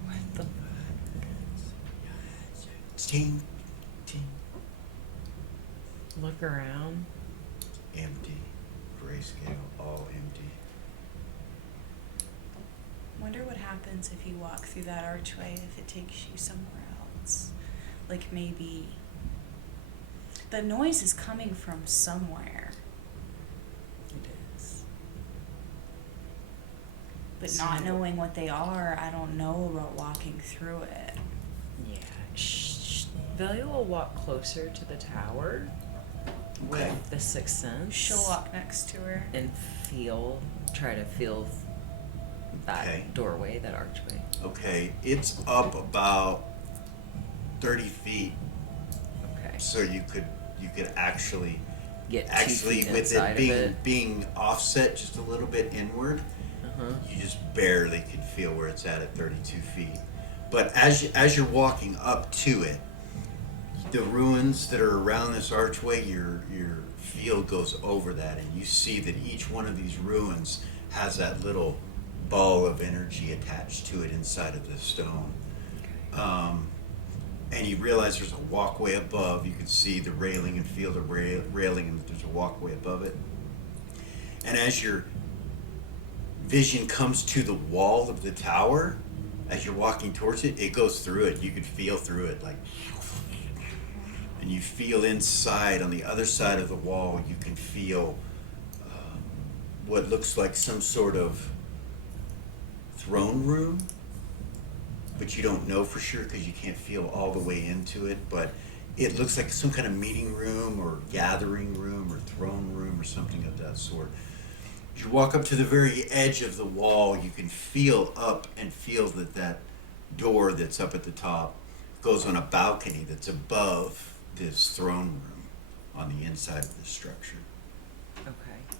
What the Ting, ting. Look around. Empty. Grayscale. All empty. Wonder what happens if you walk through that archway, if it takes you somewhere else. Like maybe the noise is coming from somewhere, It is. but not knowing what they are, I don't know about walking through it. Yeah. Velia will walk closer to the tower Okay. with the sixth sense. She'll walk next to her. and try to feel that Okay. doorway, that archway. Okay. It's up about 30 feet, Okay. so you could actually Get 2 actually feet with inside it of being it. being offset just a little bit inward. Uh-huh. You just barely could feel where it's at 32 feet. But as you're walking up to it, the ruins that are around this archway, your field goes over that, and you see that each one of these ruins has that little ball of energy attached to it inside of the stone. And you realize there's a walkway above. You can see the railing and feel the railing, and there's a walkway above it. And as your vision comes to the wall of the tower, as you're walking towards it, it goes through it. You can feel through it, like, and you feel inside on the other side of the wall. You can feel what looks like some sort of throne room, but you don't know for sure because you can't feel all the way into it. But it looks like some kind of meeting room or gathering room or throne room or something of that sort. As you walk up to the very edge of the wall, you can feel up and feel that door that's up at the top goes on a balcony that's above this throne room on the inside of the structure. Okay.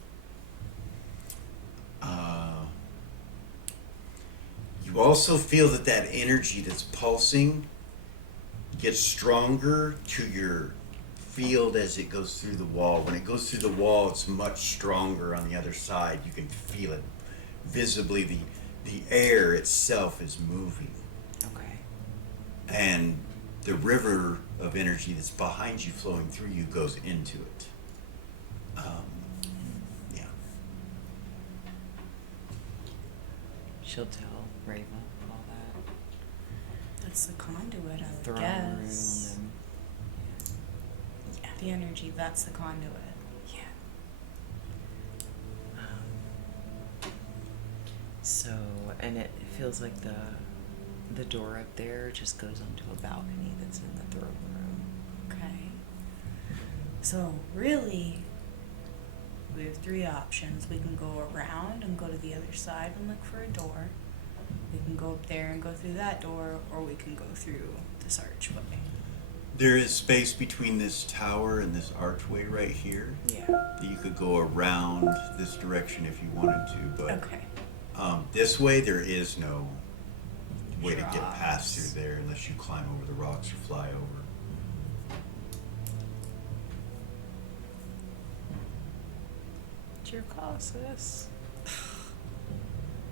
You also feel that energy that's pulsing gets stronger to your field as it goes through the wall. When it goes through the wall, it's much stronger on the other side. You can feel it visibly. The air itself is moving. Okay. And the river of energy that's behind you flowing through you goes into it. Yeah. She'll tell Rava all that. That's the conduit, I would Throne guess. room Yeah. The energy, that's the conduit. and so, and it feels like the door up there just goes onto a balcony that's in the throne room. Okay. So really, we have three options. We can go around and go to the other side and look for a door. We can go up there and go through that door, or we can go through this archway. There is space between this tower and this archway right here. Yeah. That you could go around this direction if you wanted to, but Okay. this way there is no way to get past Rocks. through there unless you climb over the rocks or fly over. It's your call, sis.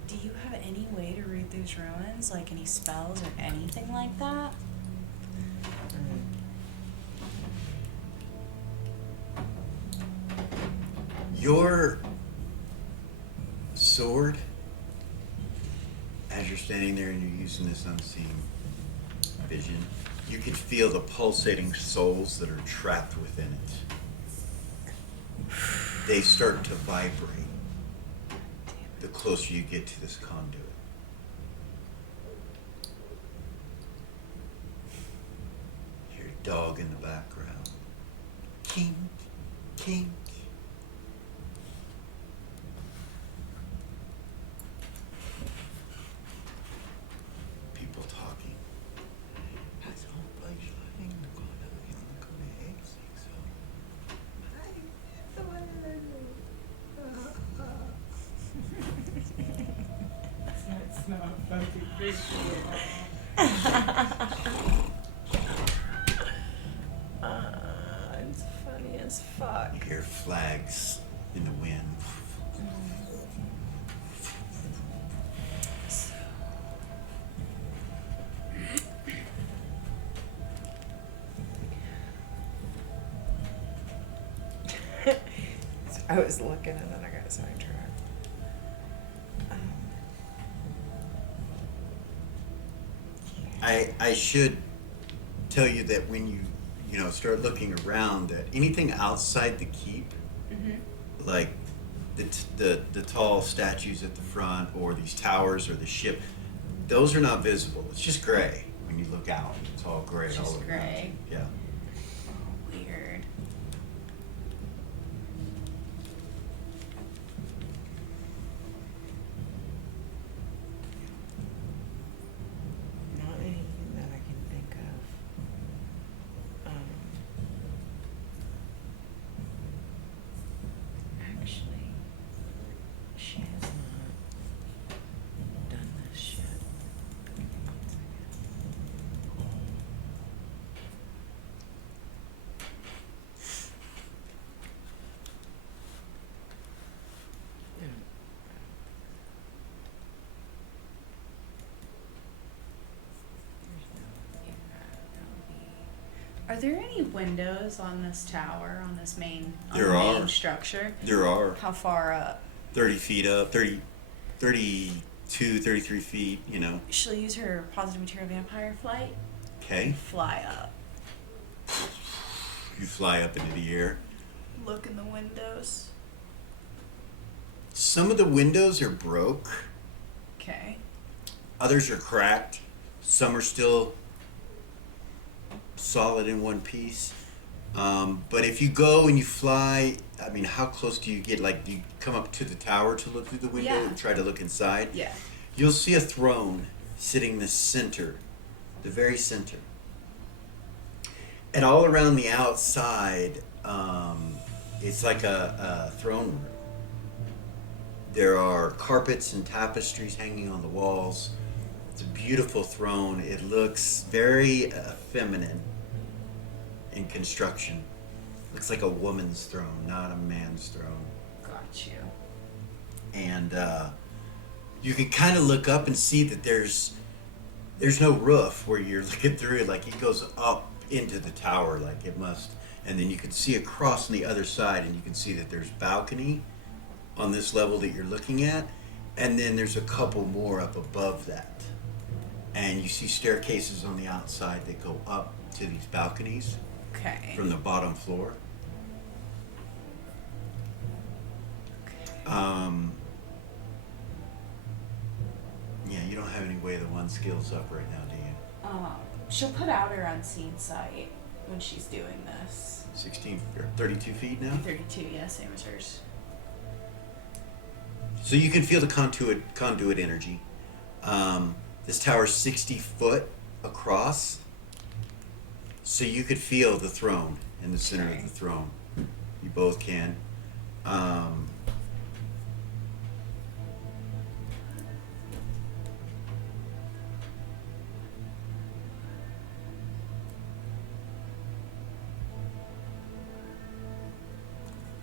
Do you have any way to read these ruins? Like any spells or anything like that? Your sword, as you're standing there and you're using this unseen vision, you can feel the pulsating souls that are trapped within it. They start to vibrate the closer you get to this conduit. Hear a dog in the background. Kink, kink. People talking. That's all place lying. Go to exit. That's not fucking visual. It's funny as fuck. You hear flags in the wind. I was looking and then I got sidetracked. I should tell you that when you know start looking around, that anything outside the keep, like the tall statues at the front or these towers or the ship, those are not visible. It's just gray when you look out. It's all gray It's all just around gray. you. Yeah. Weird. Not anything that I can think of. Actually, she has not done this yet. Give me 1 second. Are there any windows on this tower, on this main, on There the main are. structure? There are How far up? 30 feet up, 32, 33 feet, you know. She'll use her positive material vampire flight. Okay. Fly up. You fly up into the air. Look in the windows. Some of the windows are broke. Okay. Others are cracked. Some are still solid in one piece. But if you go and you fly, I mean, how close do you get? Like, do you come up to the tower to look through the window Yeah. and try to look inside? Yeah. You'll see a throne sitting in the center, the very center. And all around the outside, it's like a throne room. There are carpets and tapestries hanging on the walls. It's a beautiful throne. It looks very feminine in construction. Looks like a woman's throne, not a man's throne. Got you. And you can kind of look up and see that there's no roof where you're looking through it. Like, it goes up into the tower like it must. And then you can see across on the other side, and you can see that there's balcony on this level that you're looking at, and then there's a couple more up above that, and you see staircases on the outside that go up to these balconies Okay. from the bottom floor. Yeah, you don't have any way the one skills up right now, do you? She'll put out her unseen sight when she's doing this. 16 or 32 feet now. 32, yeah, same as hers. So you can feel the conduit energy. This tower's 60 foot across, so you could feel the throne in the center of the throne. You both can.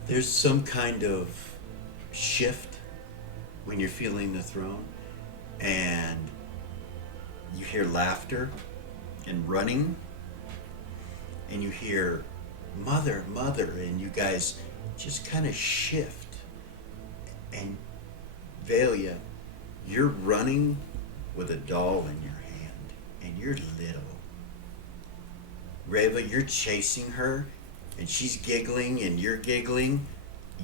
There's some kind of shift when you're feeling the throne, and you hear laughter and running, and you hear mother, mother, and you guys just kind of shift. And Velia, you're running with a doll in your hand, and you're little. Reva, you're chasing her, and she's giggling, and you're giggling.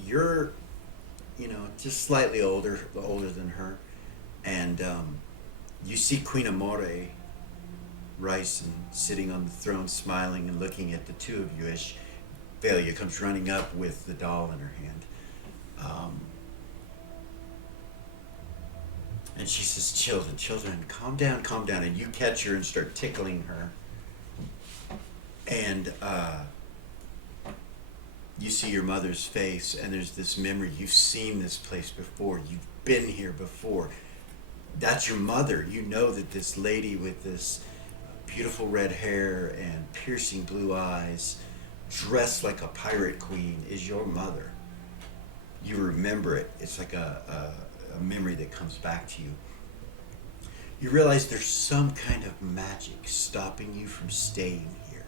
You're, just slightly older than her. And you see Queen Amore Ryson sitting on the throne, smiling and looking at the two of you as Velia comes running up with the doll in her hand. And she says, children, calm down. And you catch her and start tickling her. And you see your mother's face, and there's this memory. You've seen this place before. You've been here before. That's your mother. You know that this lady with this beautiful red hair and piercing blue eyes, dressed like a pirate queen, is your mother. You remember it. It's like a memory that comes back to you. You realize there's some kind of magic stopping you from staying here,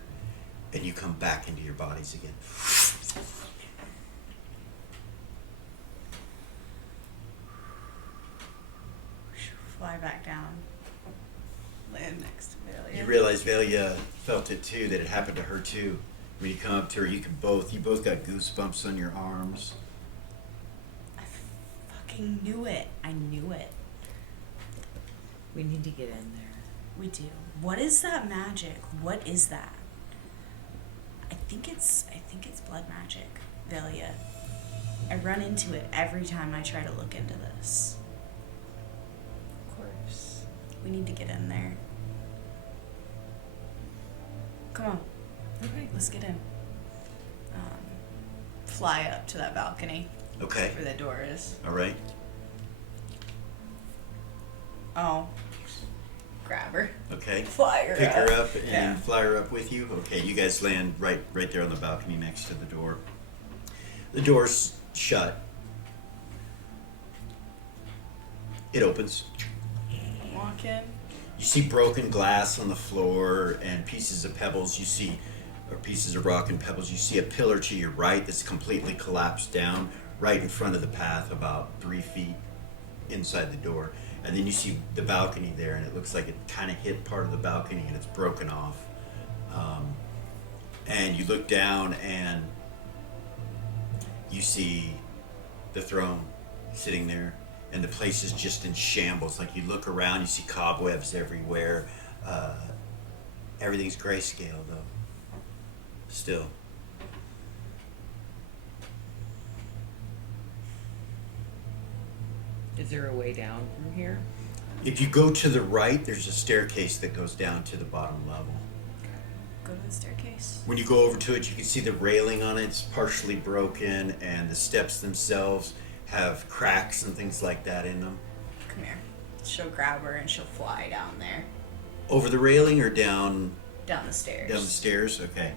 and you come back into your bodies again. Fly back down. Land next to Velia. You realize Velia felt it too, that it happened to her too. When you come up to her, you both got goosebumps on your arms. I fucking knew it. I knew it. We need to get in there. We do. What is that magic? What is that? I think it's blood magic, Velia. I run into it every time I try to look into this. Of course. We need to get in there. Come on. Okay. Let's get in. Fly up to that balcony Okay. where that door is. All right. Oh. Grab her. Okay. Fly her Pick up. her up and Yeah. fly her up with you. Okay, you guys land right there on the balcony next to the door. The door's shut. It opens. Walk in. You see broken glass on the floor and pieces of pebbles. Or pieces of rock and pebbles. You see a pillar to your right that's completely collapsed down right in front of the path, about 3 feet inside the door. And then you see the balcony there, and it looks like it kind of hit part of the balcony and it's broken off. And you look down and you see the throne sitting there, and the place is just in shambles. Like, you look around, you see cobwebs everywhere. Everything's grayscale though. Still. Is there a way down from here? If you go to the right, there's a staircase that goes down to the bottom level. Go to the staircase. When you go over to it, you can see the railing on it. It's partially broken, and the steps themselves have cracks and things like that in them. Come here. She'll grab her and she'll fly down there. Over the railing or down Down the stairs. down the stairs? Okay.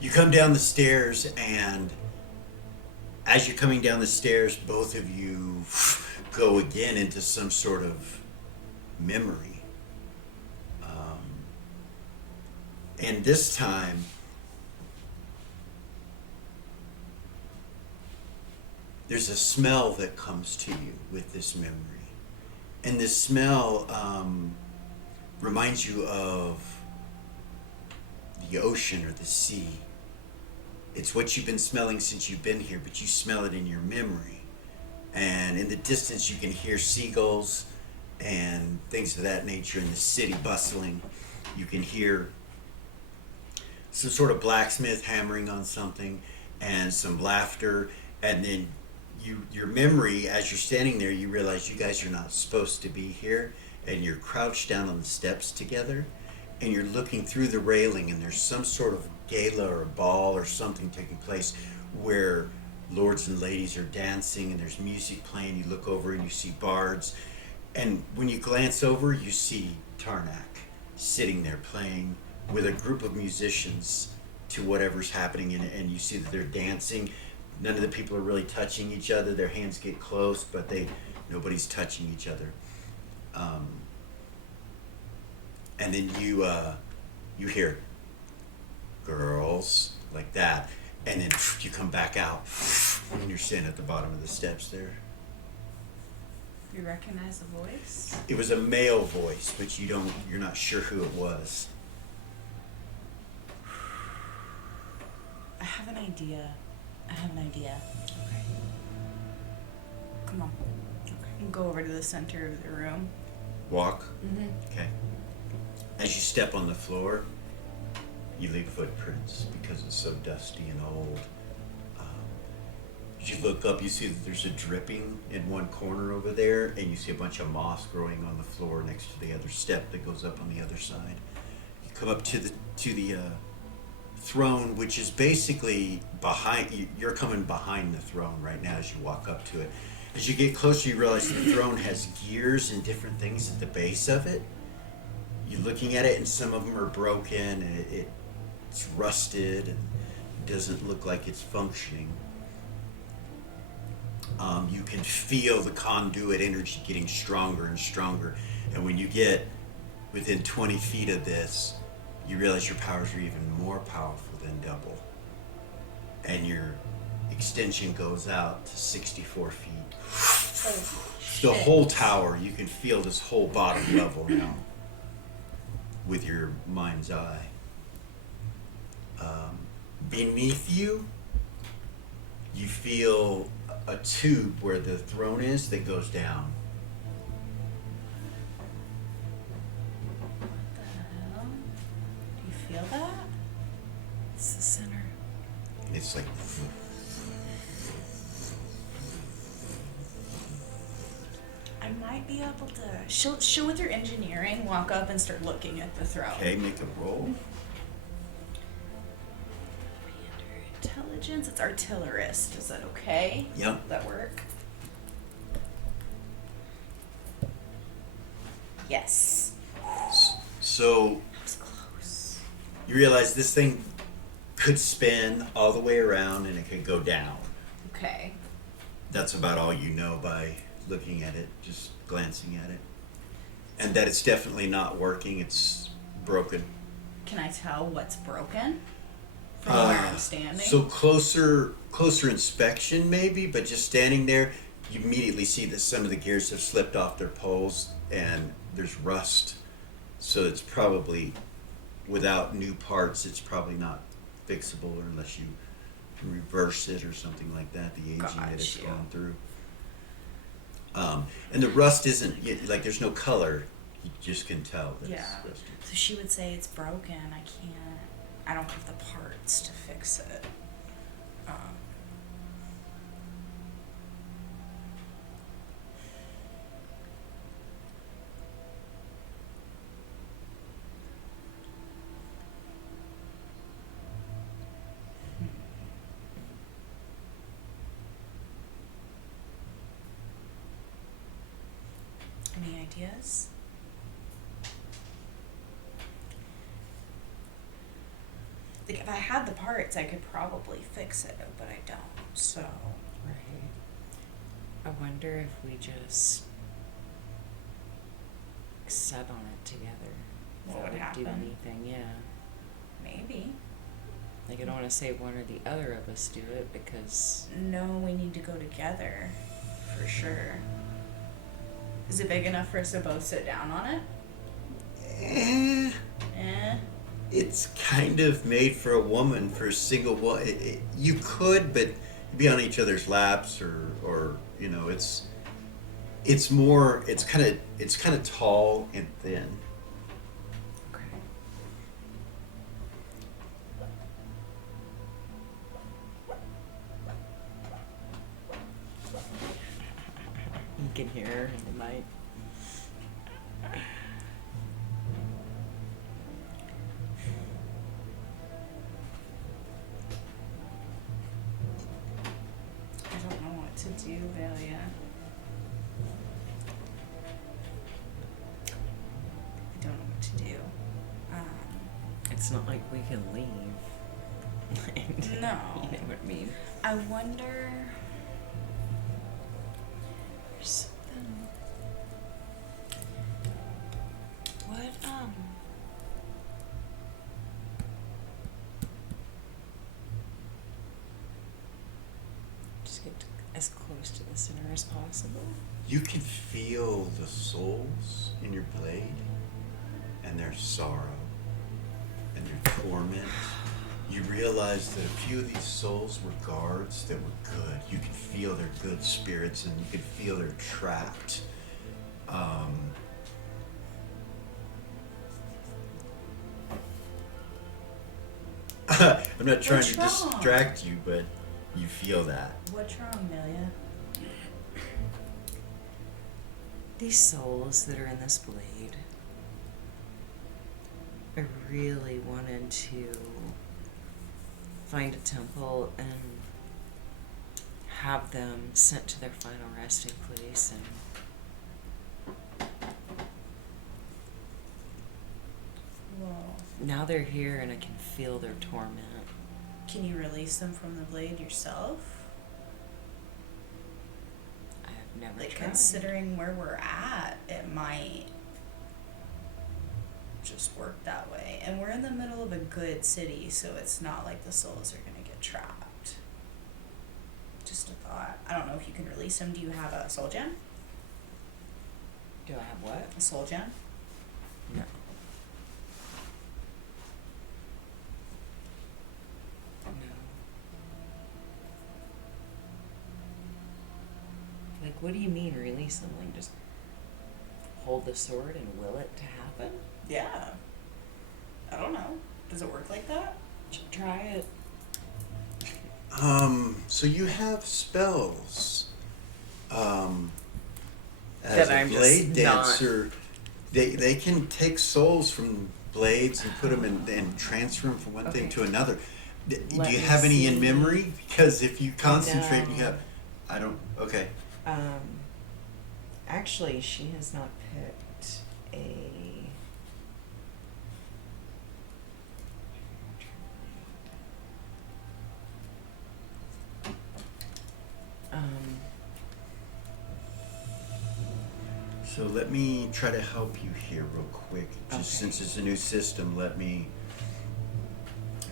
You come down the stairs, and as you're coming down the stairs, both of you go again into some sort of memory. And this time, there's a smell that comes to you with this memory. And this smell reminds you of the ocean or the sea. It's what you've been smelling since you've been here, but you smell it in your memory. And in the distance, you can hear seagulls and things of that nature in the city bustling. You can hear some sort of blacksmith hammering on something and some laughter. And then your memory, as you're standing there, you realize you guys are not supposed to be here, and you're crouched down on the steps together, and you're looking through the railing, and there's some sort of gala or a ball or something taking place where lords and ladies are dancing and there's music playing. You look over and you see bards, and when you glance over, you see Tarnak sitting there playing with a group of musicians to whatever's happening, and you see that they're dancing. None of the people are really touching each other. Their hands get close, but nobody's touching each other. And then you hear girls like that, and then you come back out, and you're sitting at the bottom of the steps there. You recognize the voice? It was a male voice, but you're not sure who it was. I have an idea. Okay. Come on. Okay. Go over to the center of the room. Walk. Mm-hmm. Okay. As you step on the floor, you leave footprints because it's so dusty and old. As you look up, you see that there's a dripping in one corner over there, and you see a bunch of moss growing on the floor next to the other step that goes up on the other side. You come up to the throne, which is basically behind you. You're coming behind the throne right now as you walk up to it. As you get closer, you realize the throne has gears and different things at the base of it. You're looking at it, and some of them are broken, and it's rusted and doesn't look like it's functioning. You can feel the conduit energy getting stronger and stronger, and when you get within 20 feet of this, you realize your powers are even more powerful than double, and your extension goes out to 64 feet. The whole tower, you can feel this whole bottom level now with your mind's eye. Beneath you, you feel a tube where the throne is that goes down. What the hell? Do you feel that? It's the center. And it's like, I might be able to. She'll with her engineering walk up and start looking at the throne. okay, make a roll. Intelligence. It's artillerist. Is that okay? Yep. Does that work? Yes. So That was close. you realize this thing could spin all the way around and it could go down. Okay. That's about all you know by looking at it, just glancing at it. And that it's definitely not working, it's broken. Can I tell what's broken from where I'm standing? So closer inspection maybe, but just standing there, you immediately see that some of the gears have slipped off their poles and there's rust. So it's probably, without new parts, it's probably not fixable unless you reverse it or something like that, the aging that it's Gotcha. gone through. And the rust isn't, like there's no color, you just can tell that Yeah. it's rusted. So she would say it's broken. I don't have the parts to fix it. ideas? Like, if I had the parts, I could probably fix it, but I don't, so. Right. I wonder if we just sat on it together. If What that would do happen? anything, yeah. Maybe. Like, I don't want to say one or the other of us do it because No, we need to go together, for sure. Is it big enough for us to both sit down on it? Eh, Eh. it's kind of made for a woman, for a single woman. You could, but you'd be on each other's laps, or you know, it's more. It's kind of tall and thin. okay. You can hear her in the mic. I don't know what to do, Velia. I don't know what to do. It's not like we can leave. And, No. You know what I mean? I wonder. There's something. What, Just get as close to the center as possible. You can feel the souls in your blade, and their sorrow, and their torment. You realize that a few of these souls were guards that were good. You can feel their good spirits, and you can feel they're trapped. I'm not trying What's to wrong? distract you, but you feel that. what's wrong, Velia? These souls that are in this blade, I really wanted to find a temple and have them sent to their final resting place, and Whoa. now they're here and I can feel their torment. Can you release them from the blade yourself? I have never Like, tried. considering where we're at, it might just work that way. And we're in the middle of a good city, so it's not like the souls are gonna get trapped. Just a thought. I don't know if you can release them. Do you have a soul gem? Do I have what? A soul gem? No. No. Like, what do you mean release them? Like, just hold the sword and will it to happen? Yeah. I don't know. Does it work like that? Should try it. So you have spells. As That a I'm just blade not- dancer, they can take souls from blades and put them in and transfer them from one thing Okay. to another. Do Let you me have any in see. memory? Because if you concentrate, you No. have. I don't. Okay. Actually, she has not picked a. So let me try to help you here real quick. Just Okay. since it's a new system, let me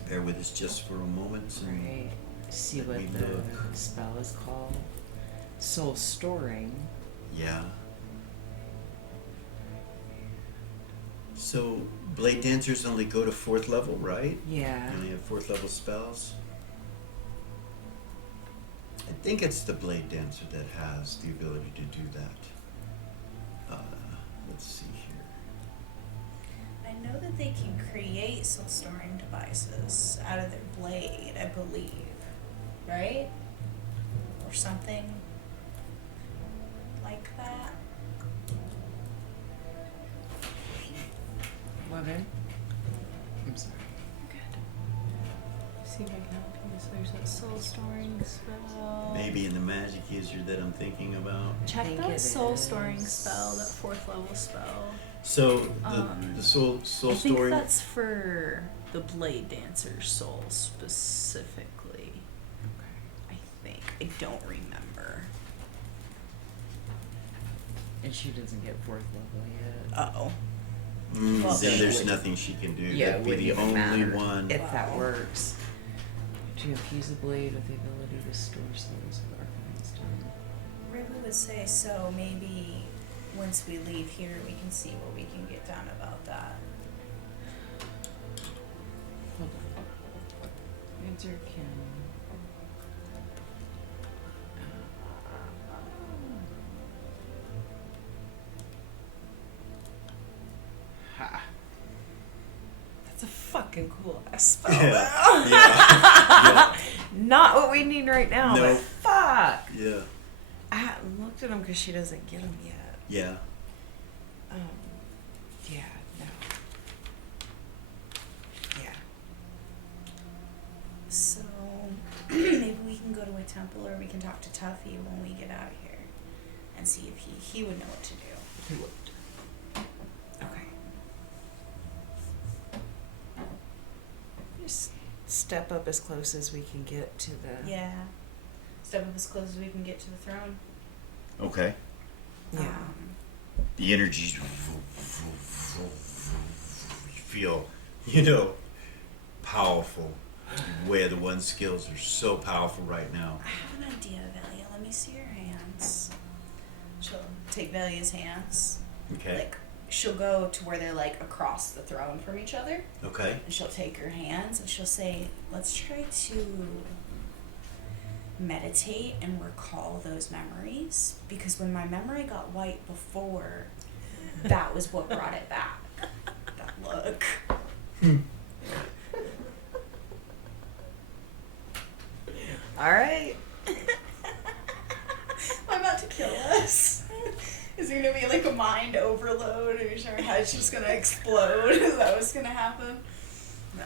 bear with us just for a moment. And Right. See Let what me the look. spell is called. Soul storing. Yeah. So blade dancers only go to 4th level, right? Yeah. You only have 4th level spells. I think it's the blade dancer that has the ability to do that. Let's see here. I know that they can create soul storing devices out of their blade, I believe. Right? Or something like that. What, babe? I'm sorry. Good. See if I can help you. So there's that soul storing spell. Maybe in the magic user that I'm thinking about. Check think that it soul storing is. spell, that 4th level spell. So Um, the soul I think story. that's for the Blade Dancer's soul specifically. I think. I don't remember. And she doesn't get 4th level yet. Uh-oh. Then So there's it nothing she can do. Yeah, That'd it be wouldn't the even only matter one. if that Wow. works. To infuse a blade with the ability to store souls of Arcanine Stone. Wrigley would say, so maybe once we leave here, we can see what we can get done about that. Hold on. Answer can. Ha. That's a fucking cool ass spell. Yeah. Not what we need right now, but Nope. fuck. Yeah. I hadn't looked at them because she doesn't get them yet. Yeah. Yeah, no. Yeah. So maybe we can go to a temple, or we can talk to Tuffy when we get out of here and see if he would know what to do. Who would? Okay. Just step up as close as we can get to the. Yeah. Step up as close as we can get to the throne. Okay. Yeah. The energy's. You feel, powerful. Where the one skills are so powerful right now. I have an idea, Velia. Let me see your hands. She'll take Velia's hands. Okay. Like, she'll go to where they're, like, across the throne from each other. Okay. And she'll take her hands and she'll say, let's try to meditate and recall those memories. Because when my memory got white before, that was what brought it back. That look. All right. I'm about to kill us. Is there gonna be like a mind overload and your head's just gonna explode? Is that what's gonna happen? No.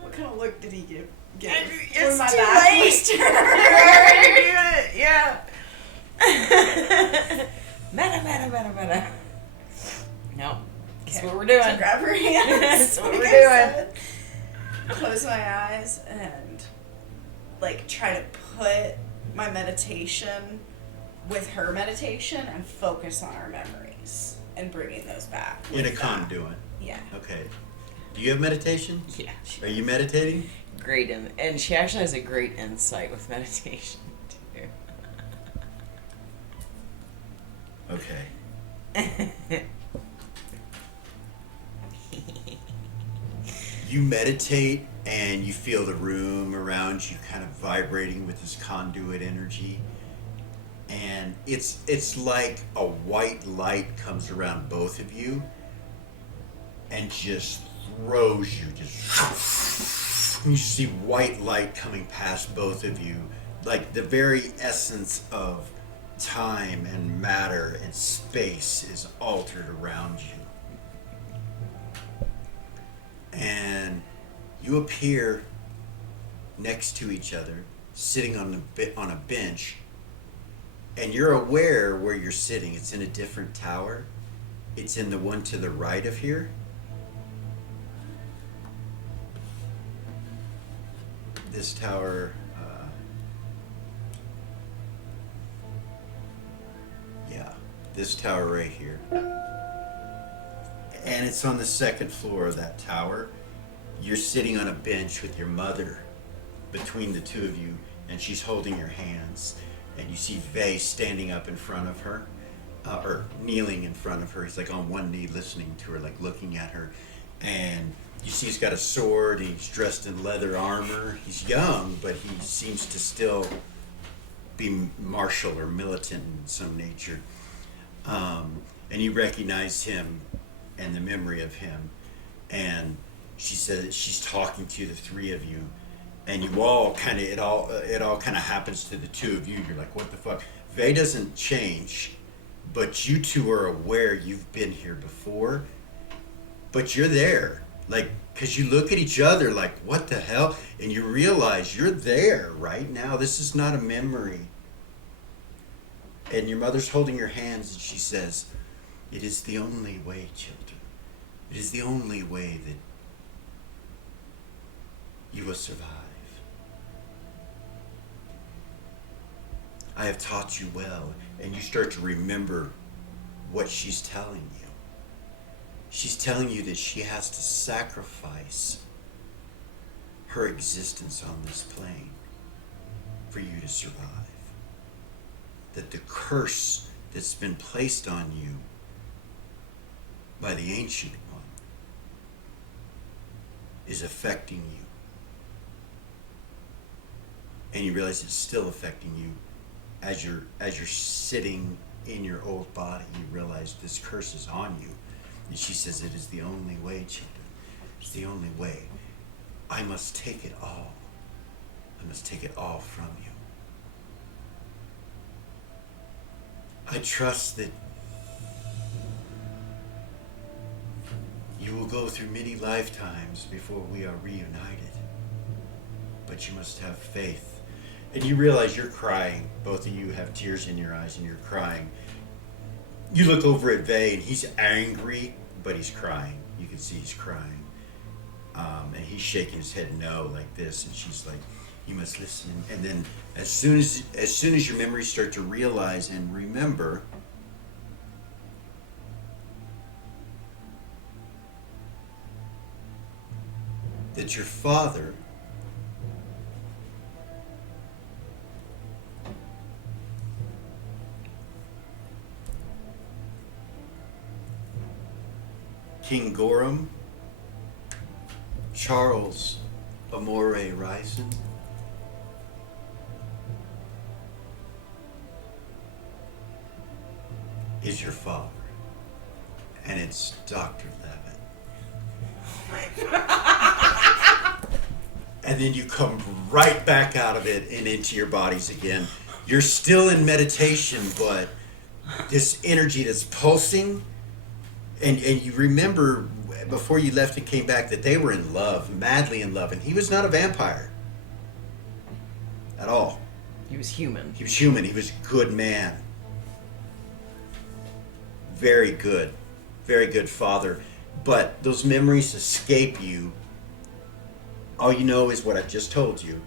What kind of look did he give? It's When my too back late. was turned. You're already doing it. Yeah. Meta. No. That's Okay. what we're doing. So grab her hands. That's what like we're I doing. said. Close my eyes and like try to put my meditation with her meditation and focus on our memories and bringing those back. In a with that. conduit. Yeah. Okay. Do you have meditation? Yeah. Are you meditating? Great, and she actually has a great insight with meditation too. Okay. You meditate and you feel the room around you kind of vibrating with this conduit energy. And it's like a white light comes around both of you and just throws you. You see white light coming past both of you. Like the very essence of time and matter and space is altered around you. And you appear next to each other, sitting on a bench, and you're aware where you're sitting. It's in a different tower. It's in the one to the right of here. This tower, this tower right here. And it's on the second floor of that tower. You're sitting on a bench with your mother between the two of you, and she's holding your hands. And you see Vay standing up in front of her, or kneeling in front of her. He's like on one knee listening to her, like looking at her. And you see he's got a sword, and he's dressed in leather armor. He's young, but he seems to still be martial or militant in some nature. And you recognize him and the memory of him. And she says she's talking to the three of you, and you all kind of it all kind of happens to the two of you. You're like, what the fuck? Vay doesn't change, but you two are aware you've been here before, but you're there. Like, because you look at each other like, what the hell? And you realize you're there right now. This is not a memory. And your mother's holding your hands and she says, it is the only way, children. It is the only way that you will survive. I have taught you well. And you start to remember what she's telling you. She's telling you that she has to sacrifice her existence on this plane for you to survive. That the curse that's been placed on you by the Ancient One is affecting you. And you realize it's still affecting you as you're sitting in your old body. You realize this curse is on you. And she says, it is the only way, children. It's the only way. I must take it all. I must take it all from you. I trust that you will go through many lifetimes before we are reunited. But you must have faith. And you realize you're crying. Both of you have tears in your eyes and you're crying. You look over at Vay and he's angry, but he's crying. You can see he's crying. And he's shaking his head no like this. And she's like, you must listen. And then as soon as your memories start to realize and remember, that your father King Gorham Charles Amore Ryson is your father, and it's Dr. Levitt. And then you come right back out of it and into your bodies again. You're still in meditation, but this energy that's pulsing, and you remember before you left and came back that they were in love, madly in love, and he was not a vampire at all. He was human. He was human. He was a good man. Very good father. But those memories escape you. All you know is what I've just told you.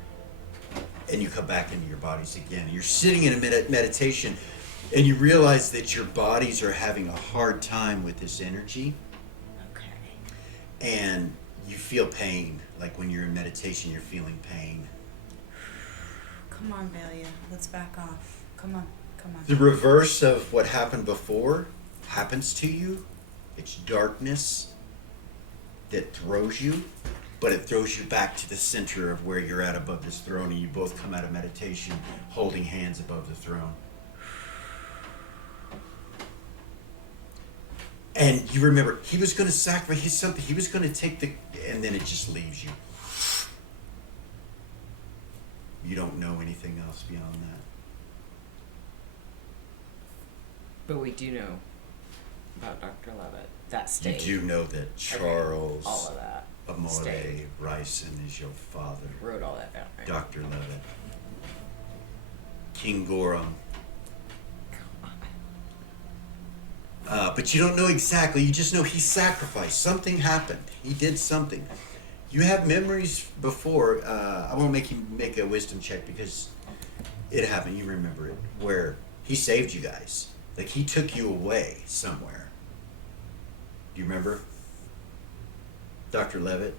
And you come back into your bodies again. You're sitting in a meditation and you realize that your bodies are having a hard time with this energy. Okay. And you feel pain. Like when you're in meditation, you're feeling pain. Come on, Valia. Let's back off. Come on. The reverse of what happened before happens to you. It's darkness that throws you, but it throws you back to the center of where you're at above this throne, and you both come out of meditation holding hands above the throne. And you remember, he was going to sacrifice something. He was going to take and then it just leaves you. You don't know anything else beyond that. But we do know about Dr. Levitt. That state. You do know that Charles All of that. Amore Stayed. Ryson is your father. Wrote all that down, right? Dr. Levitt. King Gorham. But you don't know exactly. You just know he sacrificed. Something happened. He did something. You have memories before. I won't make you make a wisdom check because it happened. You remember it. Where he saved you guys. Like he took you away somewhere. Do you remember? Dr. Levitt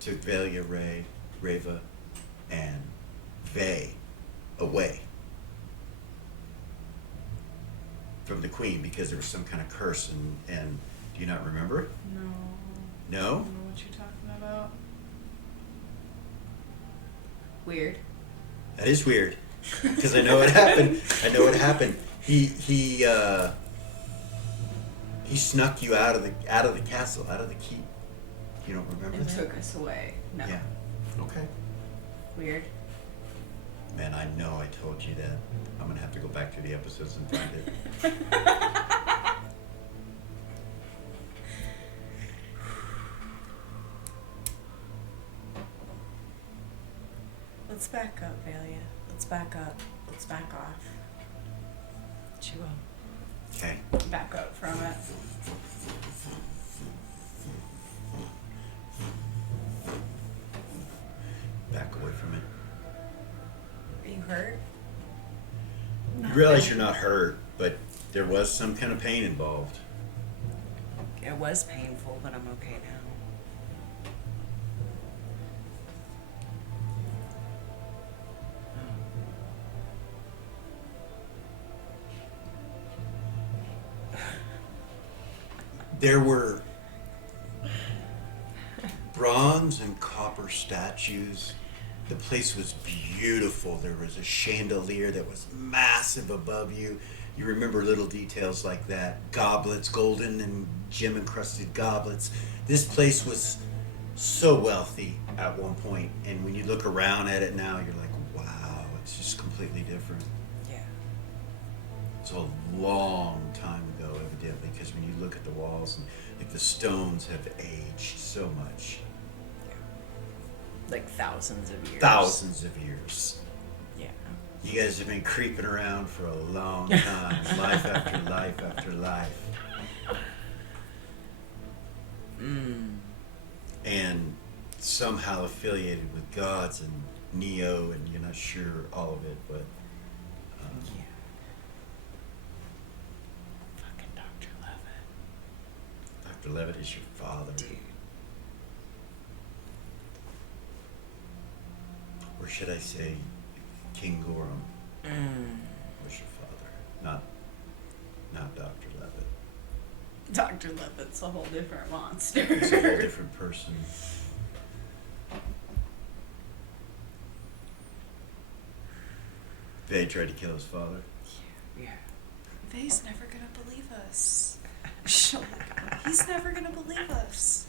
took Valia, Reva, and Vay away from the queen because there was some kind of curse and do you not remember? No. No? I don't know what you're talking about. Weird. That is weird. Because I know it happened. I know it happened. He snuck you out of the castle, out of the keep. You don't remember And that? took us away. No. Yeah. Okay. Weird. Man, I know I told you that. I'm gonna have to go back through the episodes and find it. Let's back up, Valia. Let's back up. Let's back off. She will. Okay. Back up from it. Back away from it. Are you hurt? You realize you're not hurt, but there was some kind of pain involved. It was painful, but I'm okay now. There were bronze and copper statues. The place was beautiful. There was a chandelier that was massive above you. You remember little details like that. Goblets, golden and gem encrusted goblets. This place was so wealthy at one point, and when you look around at it now, you're like, wow, it's just completely different. Yeah. It's a long time ago, evidently, because when you look at the walls, and like the stones have aged so much. Like thousands of years. Thousands of years. Yeah. You guys have been creeping around for a long time, life after life after life. And somehow affiliated with gods and Neo, and you're not sure all of it, but Yeah. Fucking Dr. Levitt. Dr. Levitt is your father. Dude. Or should I say King Gorham was your father, not Dr. Levitt. Dr. Levitt's a whole different monster. He's a whole different person. Vay tried to kill his father. Yeah. Vay's never gonna believe us. He's never gonna believe us.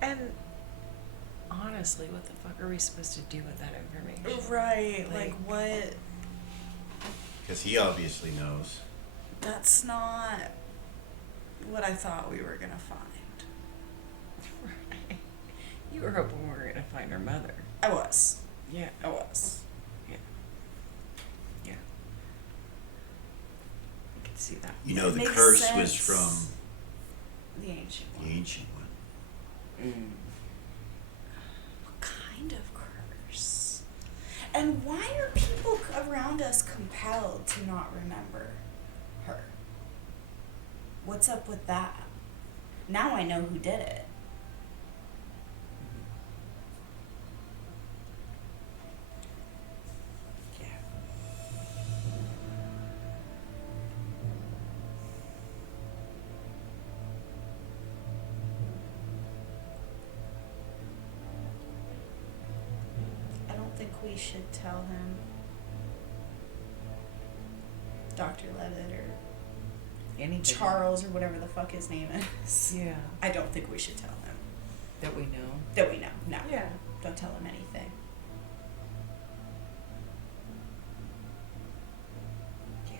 And honestly, what the fuck are we supposed to do with that information? Right, Like- like what? Because he obviously knows. That's not what I thought we were gonna find. Right. You were hoping we were gonna find her mother. I was. Yeah. I was. Yeah. Yeah. I could see that. You know, It the makes curse was sense. from The ancient the one. ancient one. What kind of curse? And why are people around us compelled to not remember her? What's up with that? Now I know who did it. Yeah. I don't think we should tell him. Dr. Levitt or Anybody Charles or whatever the fuck his name is. Yeah. I don't think we should tell him. That we know. That we know. No. Yeah. Don't tell him anything. Yeah.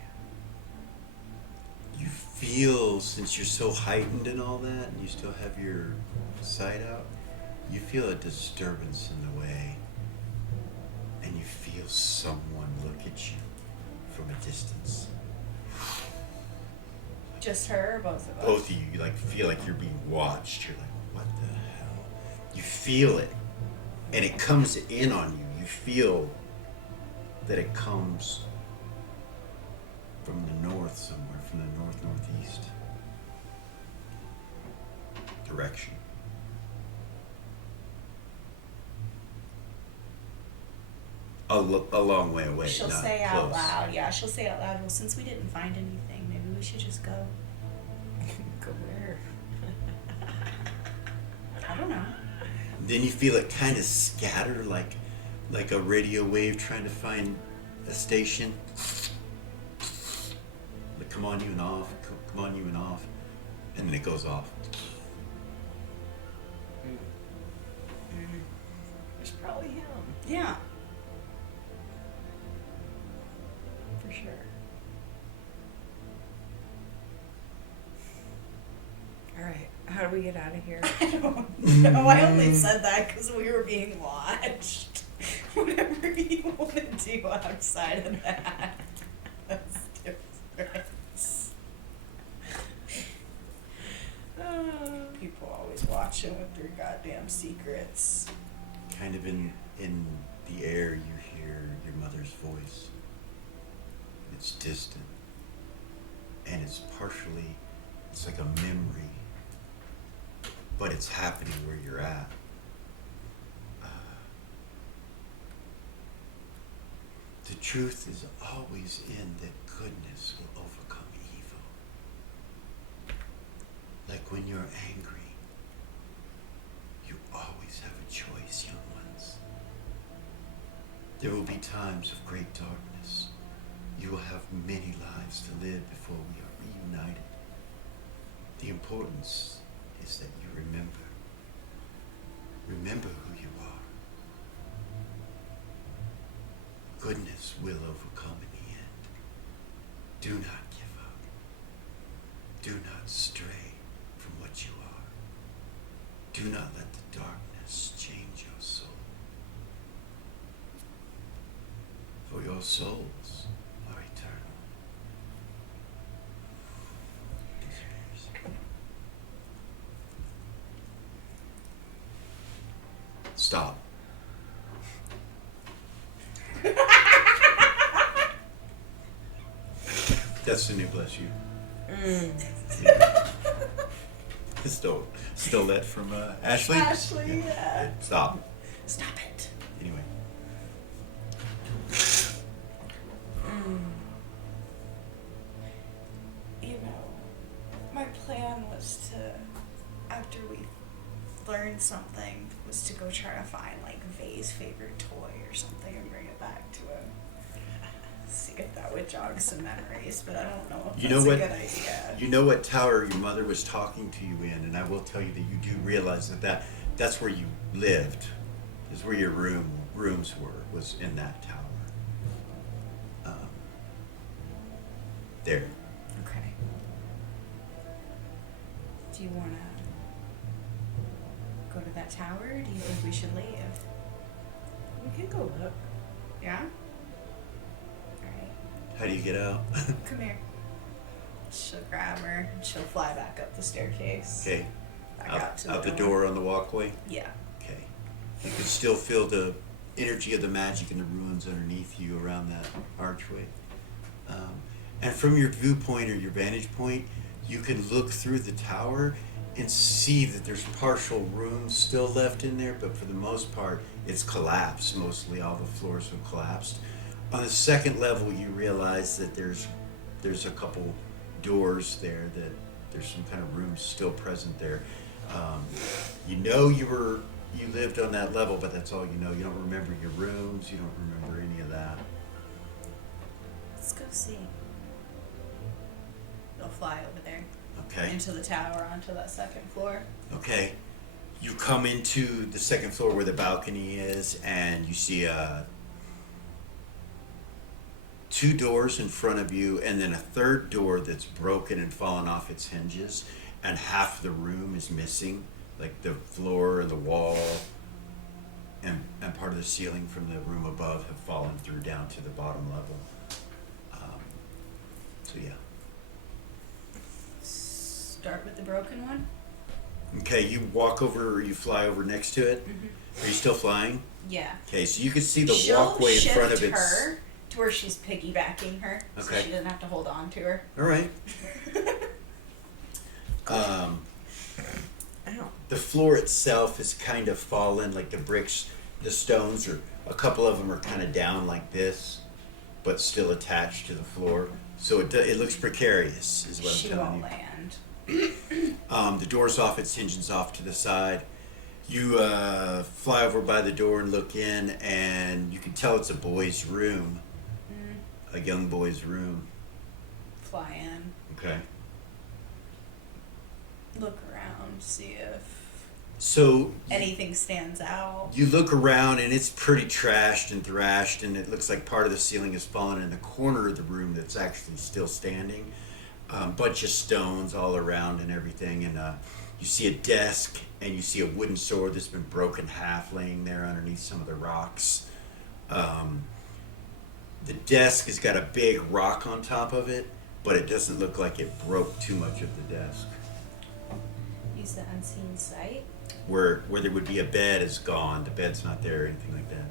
You feel, since you're so heightened and all that, and you still have your sight out, you feel a disturbance in the way, and you feel someone look at you from a distance. Just her or both of us? Both of you like feel like you're being watched. You're like, what the hell? You feel it, and it comes in on you. You feel that it comes from the north somewhere, from the northeast direction. A long way away. She'll not say close. out loud. Yeah, she'll say out loud, well, since we didn't find anything, maybe we should just go. Go where? I don't know. Then you feel it kind of scatter like a radio wave trying to find a station. Like come on you and off, come on you and off, and then it goes off. It's probably him. Yeah. For sure. Alright. How do do we get out of here? I don't know. I only said that because we were being watched. Whatever you want to do outside of that, that's different. People always watching with their goddamn secrets. Kind of in the air, you hear your mother's voice. It's distant, and it's like a memory, but it's happening where you're at. The truth is always in that goodness will overcome evil. Like when you're angry, you always have a choice, young ones. There will be times of great darkness. You will have many lives to live before we are reunited. The importance is that you remember. Remember who you are. Goodness will overcome in the end. Do not give up. Do not stray from what you are. Do not let the darkness change your soul. For your souls are eternal. Stop. That's the new bless you. Yeah. Still that from Ashley? Ashley, yeah. Stop. Stop it. Anyway. You know, my plan was to, after we learned something, was to go try to find like Vay's favorite toy or something and bring it back to him. See if that would jog some memories, but I don't know if You that's know a what? good idea. You know what tower your mother was talking to you in, and I will tell you that you do realize that's where you lived, is where your rooms was in that tower. There. Okay. Do you want to go to that tower, or do you think we should leave? We can go look. Yeah? Alright. How do you get out? Come here. She'll grab her and she'll fly back up the staircase. Okay. Back out to Out the door on the walkway. Yeah. Okay. You can still feel the energy of the magic in the ruins underneath you around that archway. And from your viewpoint or your vantage point, you can look through the tower and see that there's partial rooms still left in there, but for the most part, it's collapsed. Mostly all the floors have collapsed. On the second level, you realize that there's a couple doors there, that there's some kind of rooms still present there. You know you lived on that level, but that's all you know. You don't remember your rooms. You don't remember any of that. Let's go see. They'll fly over there. Okay. Into the tower, onto that second floor. Okay. You come into the second floor where the balcony is, and you see two doors in front of you, and then a third door that's broken and fallen off its hinges, and half the room is missing, like the floor and the wall and part of the ceiling from the room above have fallen through down to the bottom level. So yeah. Start with the broken one. Okay, you walk over or you fly over next to it. Are you still flying? Yeah. Okay, so you can see the She'll walkway in shift front of it. her to where she's piggybacking her, so Okay. she doesn't have to hold on to her. All right. Ow. The floor itself is kind of fallen, like the bricks, the stones, or a couple of them are kind of down like this, but still attached to the floor. So it looks precarious, is what She I'm telling won't you. land. The door's off its hinges off to the side. You fly over by the door and look in, and you can tell it's a boy's room, a young boy's room. Fly in. Okay. Look around, see if So anything stands out. you look around, and it's pretty trashed and thrashed, and it looks like part of the ceiling has fallen in the corner of the room that's actually still standing. Bunch of stones all around and everything, and You see a desk, and you see a wooden sword that's been broken half laying there underneath some of the rocks. The desk has got a big rock on top of it, but it doesn't look like it broke too much of the desk. Use the unseen sight. Where there would be a bed is gone. The bed's not there or anything like that.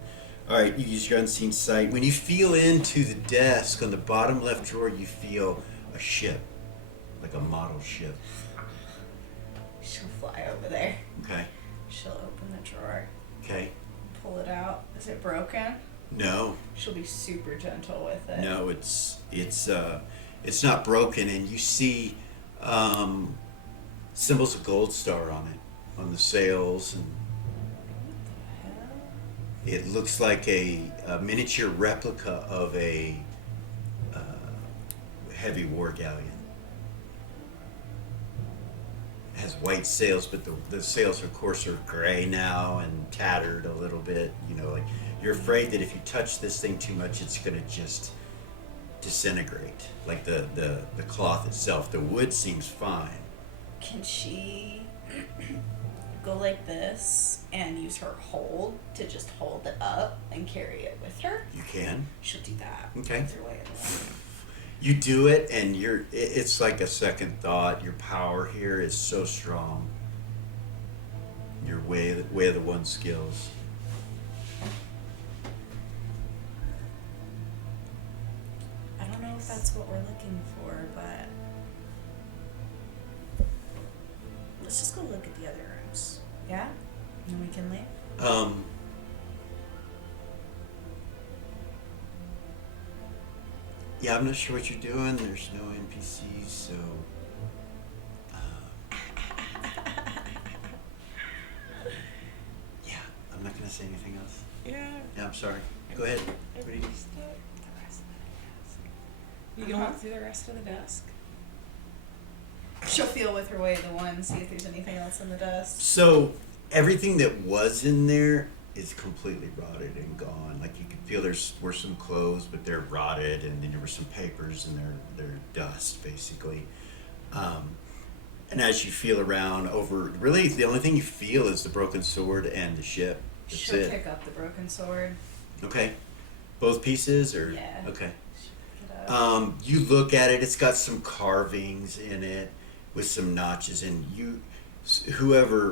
All right, you use your unseen sight. When you feel into the desk, on the bottom left drawer, you feel a ship, like a model ship. She'll fly over there. Okay. She'll open the drawer, Okay. pull it out. Is it broken? No, She'll be super gentle with it. no, it's not broken, and you see symbols of Gold Star on it, on the sails, and it looks like a miniature replica of a heavy war galleon. It has white sails, but the sails, of course, are gray now and tattered a little bit. You know, like you're afraid that if you touch this thing too much, it's gonna just disintegrate. Like the cloth itself. The wood seems fine. Can she go like this and use her hold to just hold it up and carry it with her? You can. She'll do that. Okay. Either way. You do it, and it's like a second thought. Your power here is so strong. Your way of the one skills. I don't know if that's what we're looking for, but let's just go look at the other rooms. Yeah? And we can leave? Yeah, I'm not sure what you're doing. There's no NPCs, so. Yeah, I'm not gonna say anything else. Yeah. Yeah, I'm sorry. Go ahead. What do you- You can walk through the rest of the desk. She'll feel with her way of the one, see if there's anything else in the dust. So everything that was in there is completely rotted and gone. Like you could feel were some clothes, but they're rotted, and then there were some papers, and they're dust basically. And as you feel around really the only thing you feel is the broken sword and the ship. That's She'll it. pick up the broken sword. Okay. Both pieces, or Yeah. okay. She'll pick it up. You look at it. It's got some carvings in it with some notches, and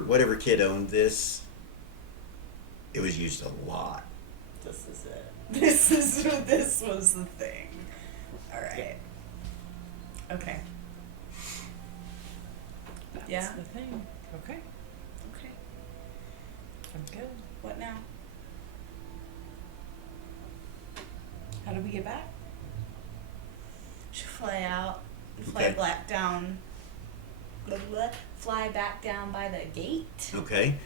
whatever kid owned this, it was used a lot. This is it. This was the thing. Alright. Okay. That's Yeah. the thing. Okay. Okay. Sounds good. What now? How do we get back? She'll fly out and fly Okay. back down. Fly back down by the gate. Okay.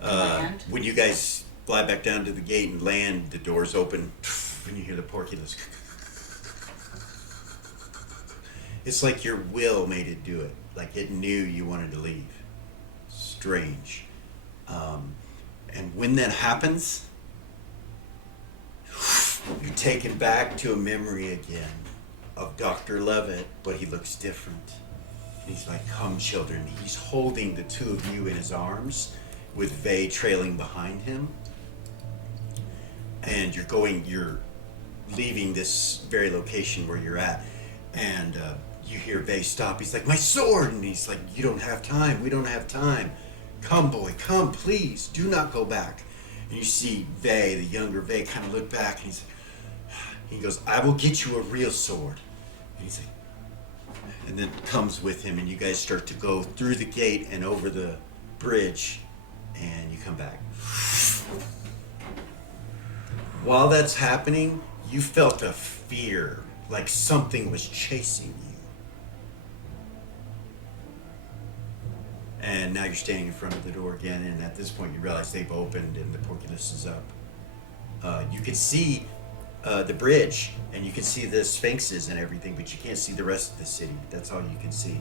Land. When you guys fly back down to the gate and land, the doors open, and you hear the porculus. It's like your will made it do it. Like it knew you wanted to leave. Strange. And when that happens, you're taken back to a memory again of Dr. Levitt, but he looks different. He's like, "Come, children." He's holding the two of you in his arms, with Vay trailing behind him. And you're leaving this very location where you're at, and you hear Vay stop. He's like, "My sword!" And he's like, "You don't have time. We don't have time. Come, boy, come, please. Do not go back." And you see Vay, the younger Vay, kind of look back, and he goes, "I will get you a real sword." And he's like, and then comes with him, and you guys start to go through the gate and over the bridge, and you come back. While that's happening, you felt a fear, like something was chasing you. And now you're standing in front of the door again, and at this point you realize they've opened and the porculus is up. You can see the bridge, and you can see the sphinxes and everything, but you can't see the rest of the city. That's all you can see.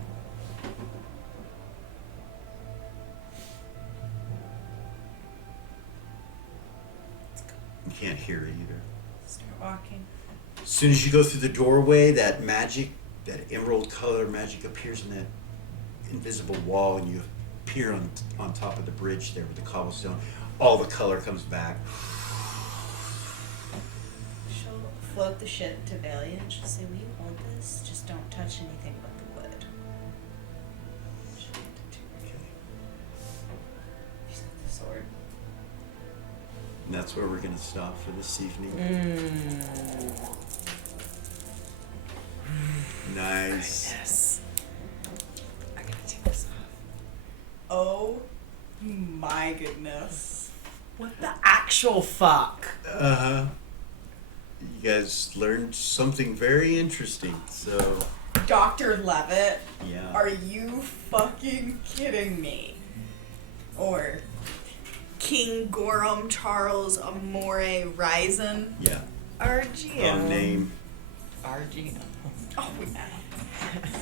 You can't hear it either. Start walking. As soon as you go through the doorway, that magic, that emerald color magic appears in that invisible wall, and you here on top of the bridge there with the cobblestone. All the color comes back. She'll float the ship to Valia and she'll say, "Will you hold this? Just don't touch anything but the wood." She'll hand it to her. She's got the sword. And that's where we're gonna stop for this evening. Nice. Yes. I gotta take this off. Oh my goodness. What the actual fuck? You guys learned something very interesting. So Dr. Levitt, yeah. are you fucking kidding me? Or King Gorham Charles Amore Risen? Yeah. RGM. Name. RGM. Oh, yeah.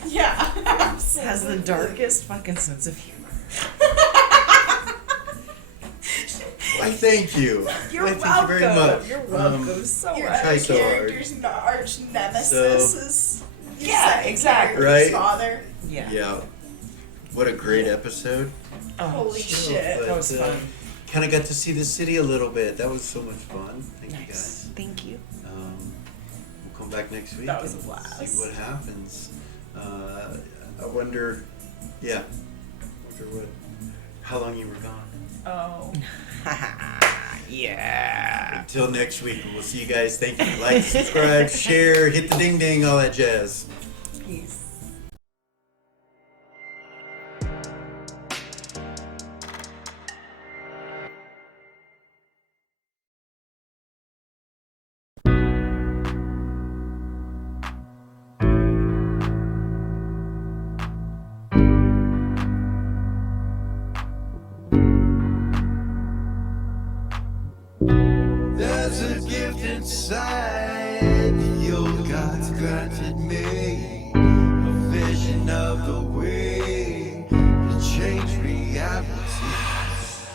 Yeah, absolutely. Has the darkest fucking sense of humor. Why, thank you. You're Why, thank you very welcome. much. You're welcome so Your much. Try other so hard. character's arch nemesis is your Yeah, second exactly. character's Right? father. Yeah. Yeah. What a great episode. Oh, Holy shit. that was fun. Kind of got to see the city a little bit. That was so much fun. Thank you Nice. guys. Thank you. We'll come back next week That was and a blast. see what happens. I wonder, yeah, how long you were gone. Oh. Yeah. Until next week, we'll see you guys. Thank you. Like, subscribe, share, hit the ding ding, all that jazz. Peace. There's a gift inside the old gods granted me, a vision of the way to change reality.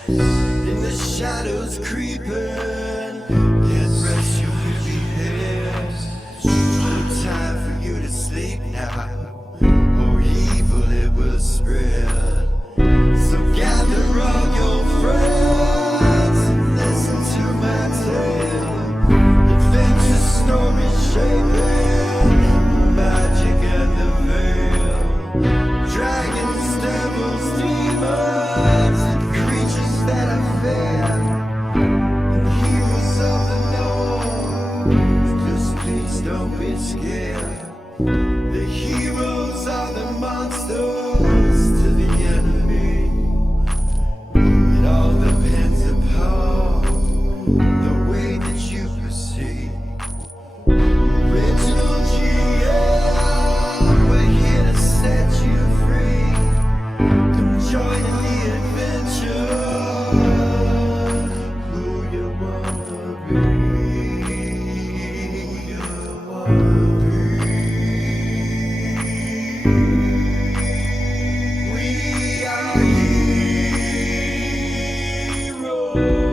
In the shadows creeping, can't rest your weary head. No time for you to sleep now, or evil it will spread. So gather all your friends and listen to my tale. Adventure story shaping magic and the veil. Dragons, devils, demons, and creatures that I fear, and heroes of the north. Just please don't be scared. The heroes are the monsters to the enemy. It all depends upon the way that you proceed. Original GM, we're here to set you free. Come join in the adventure. Who you wanna be? Who you wanna be? We are heroes.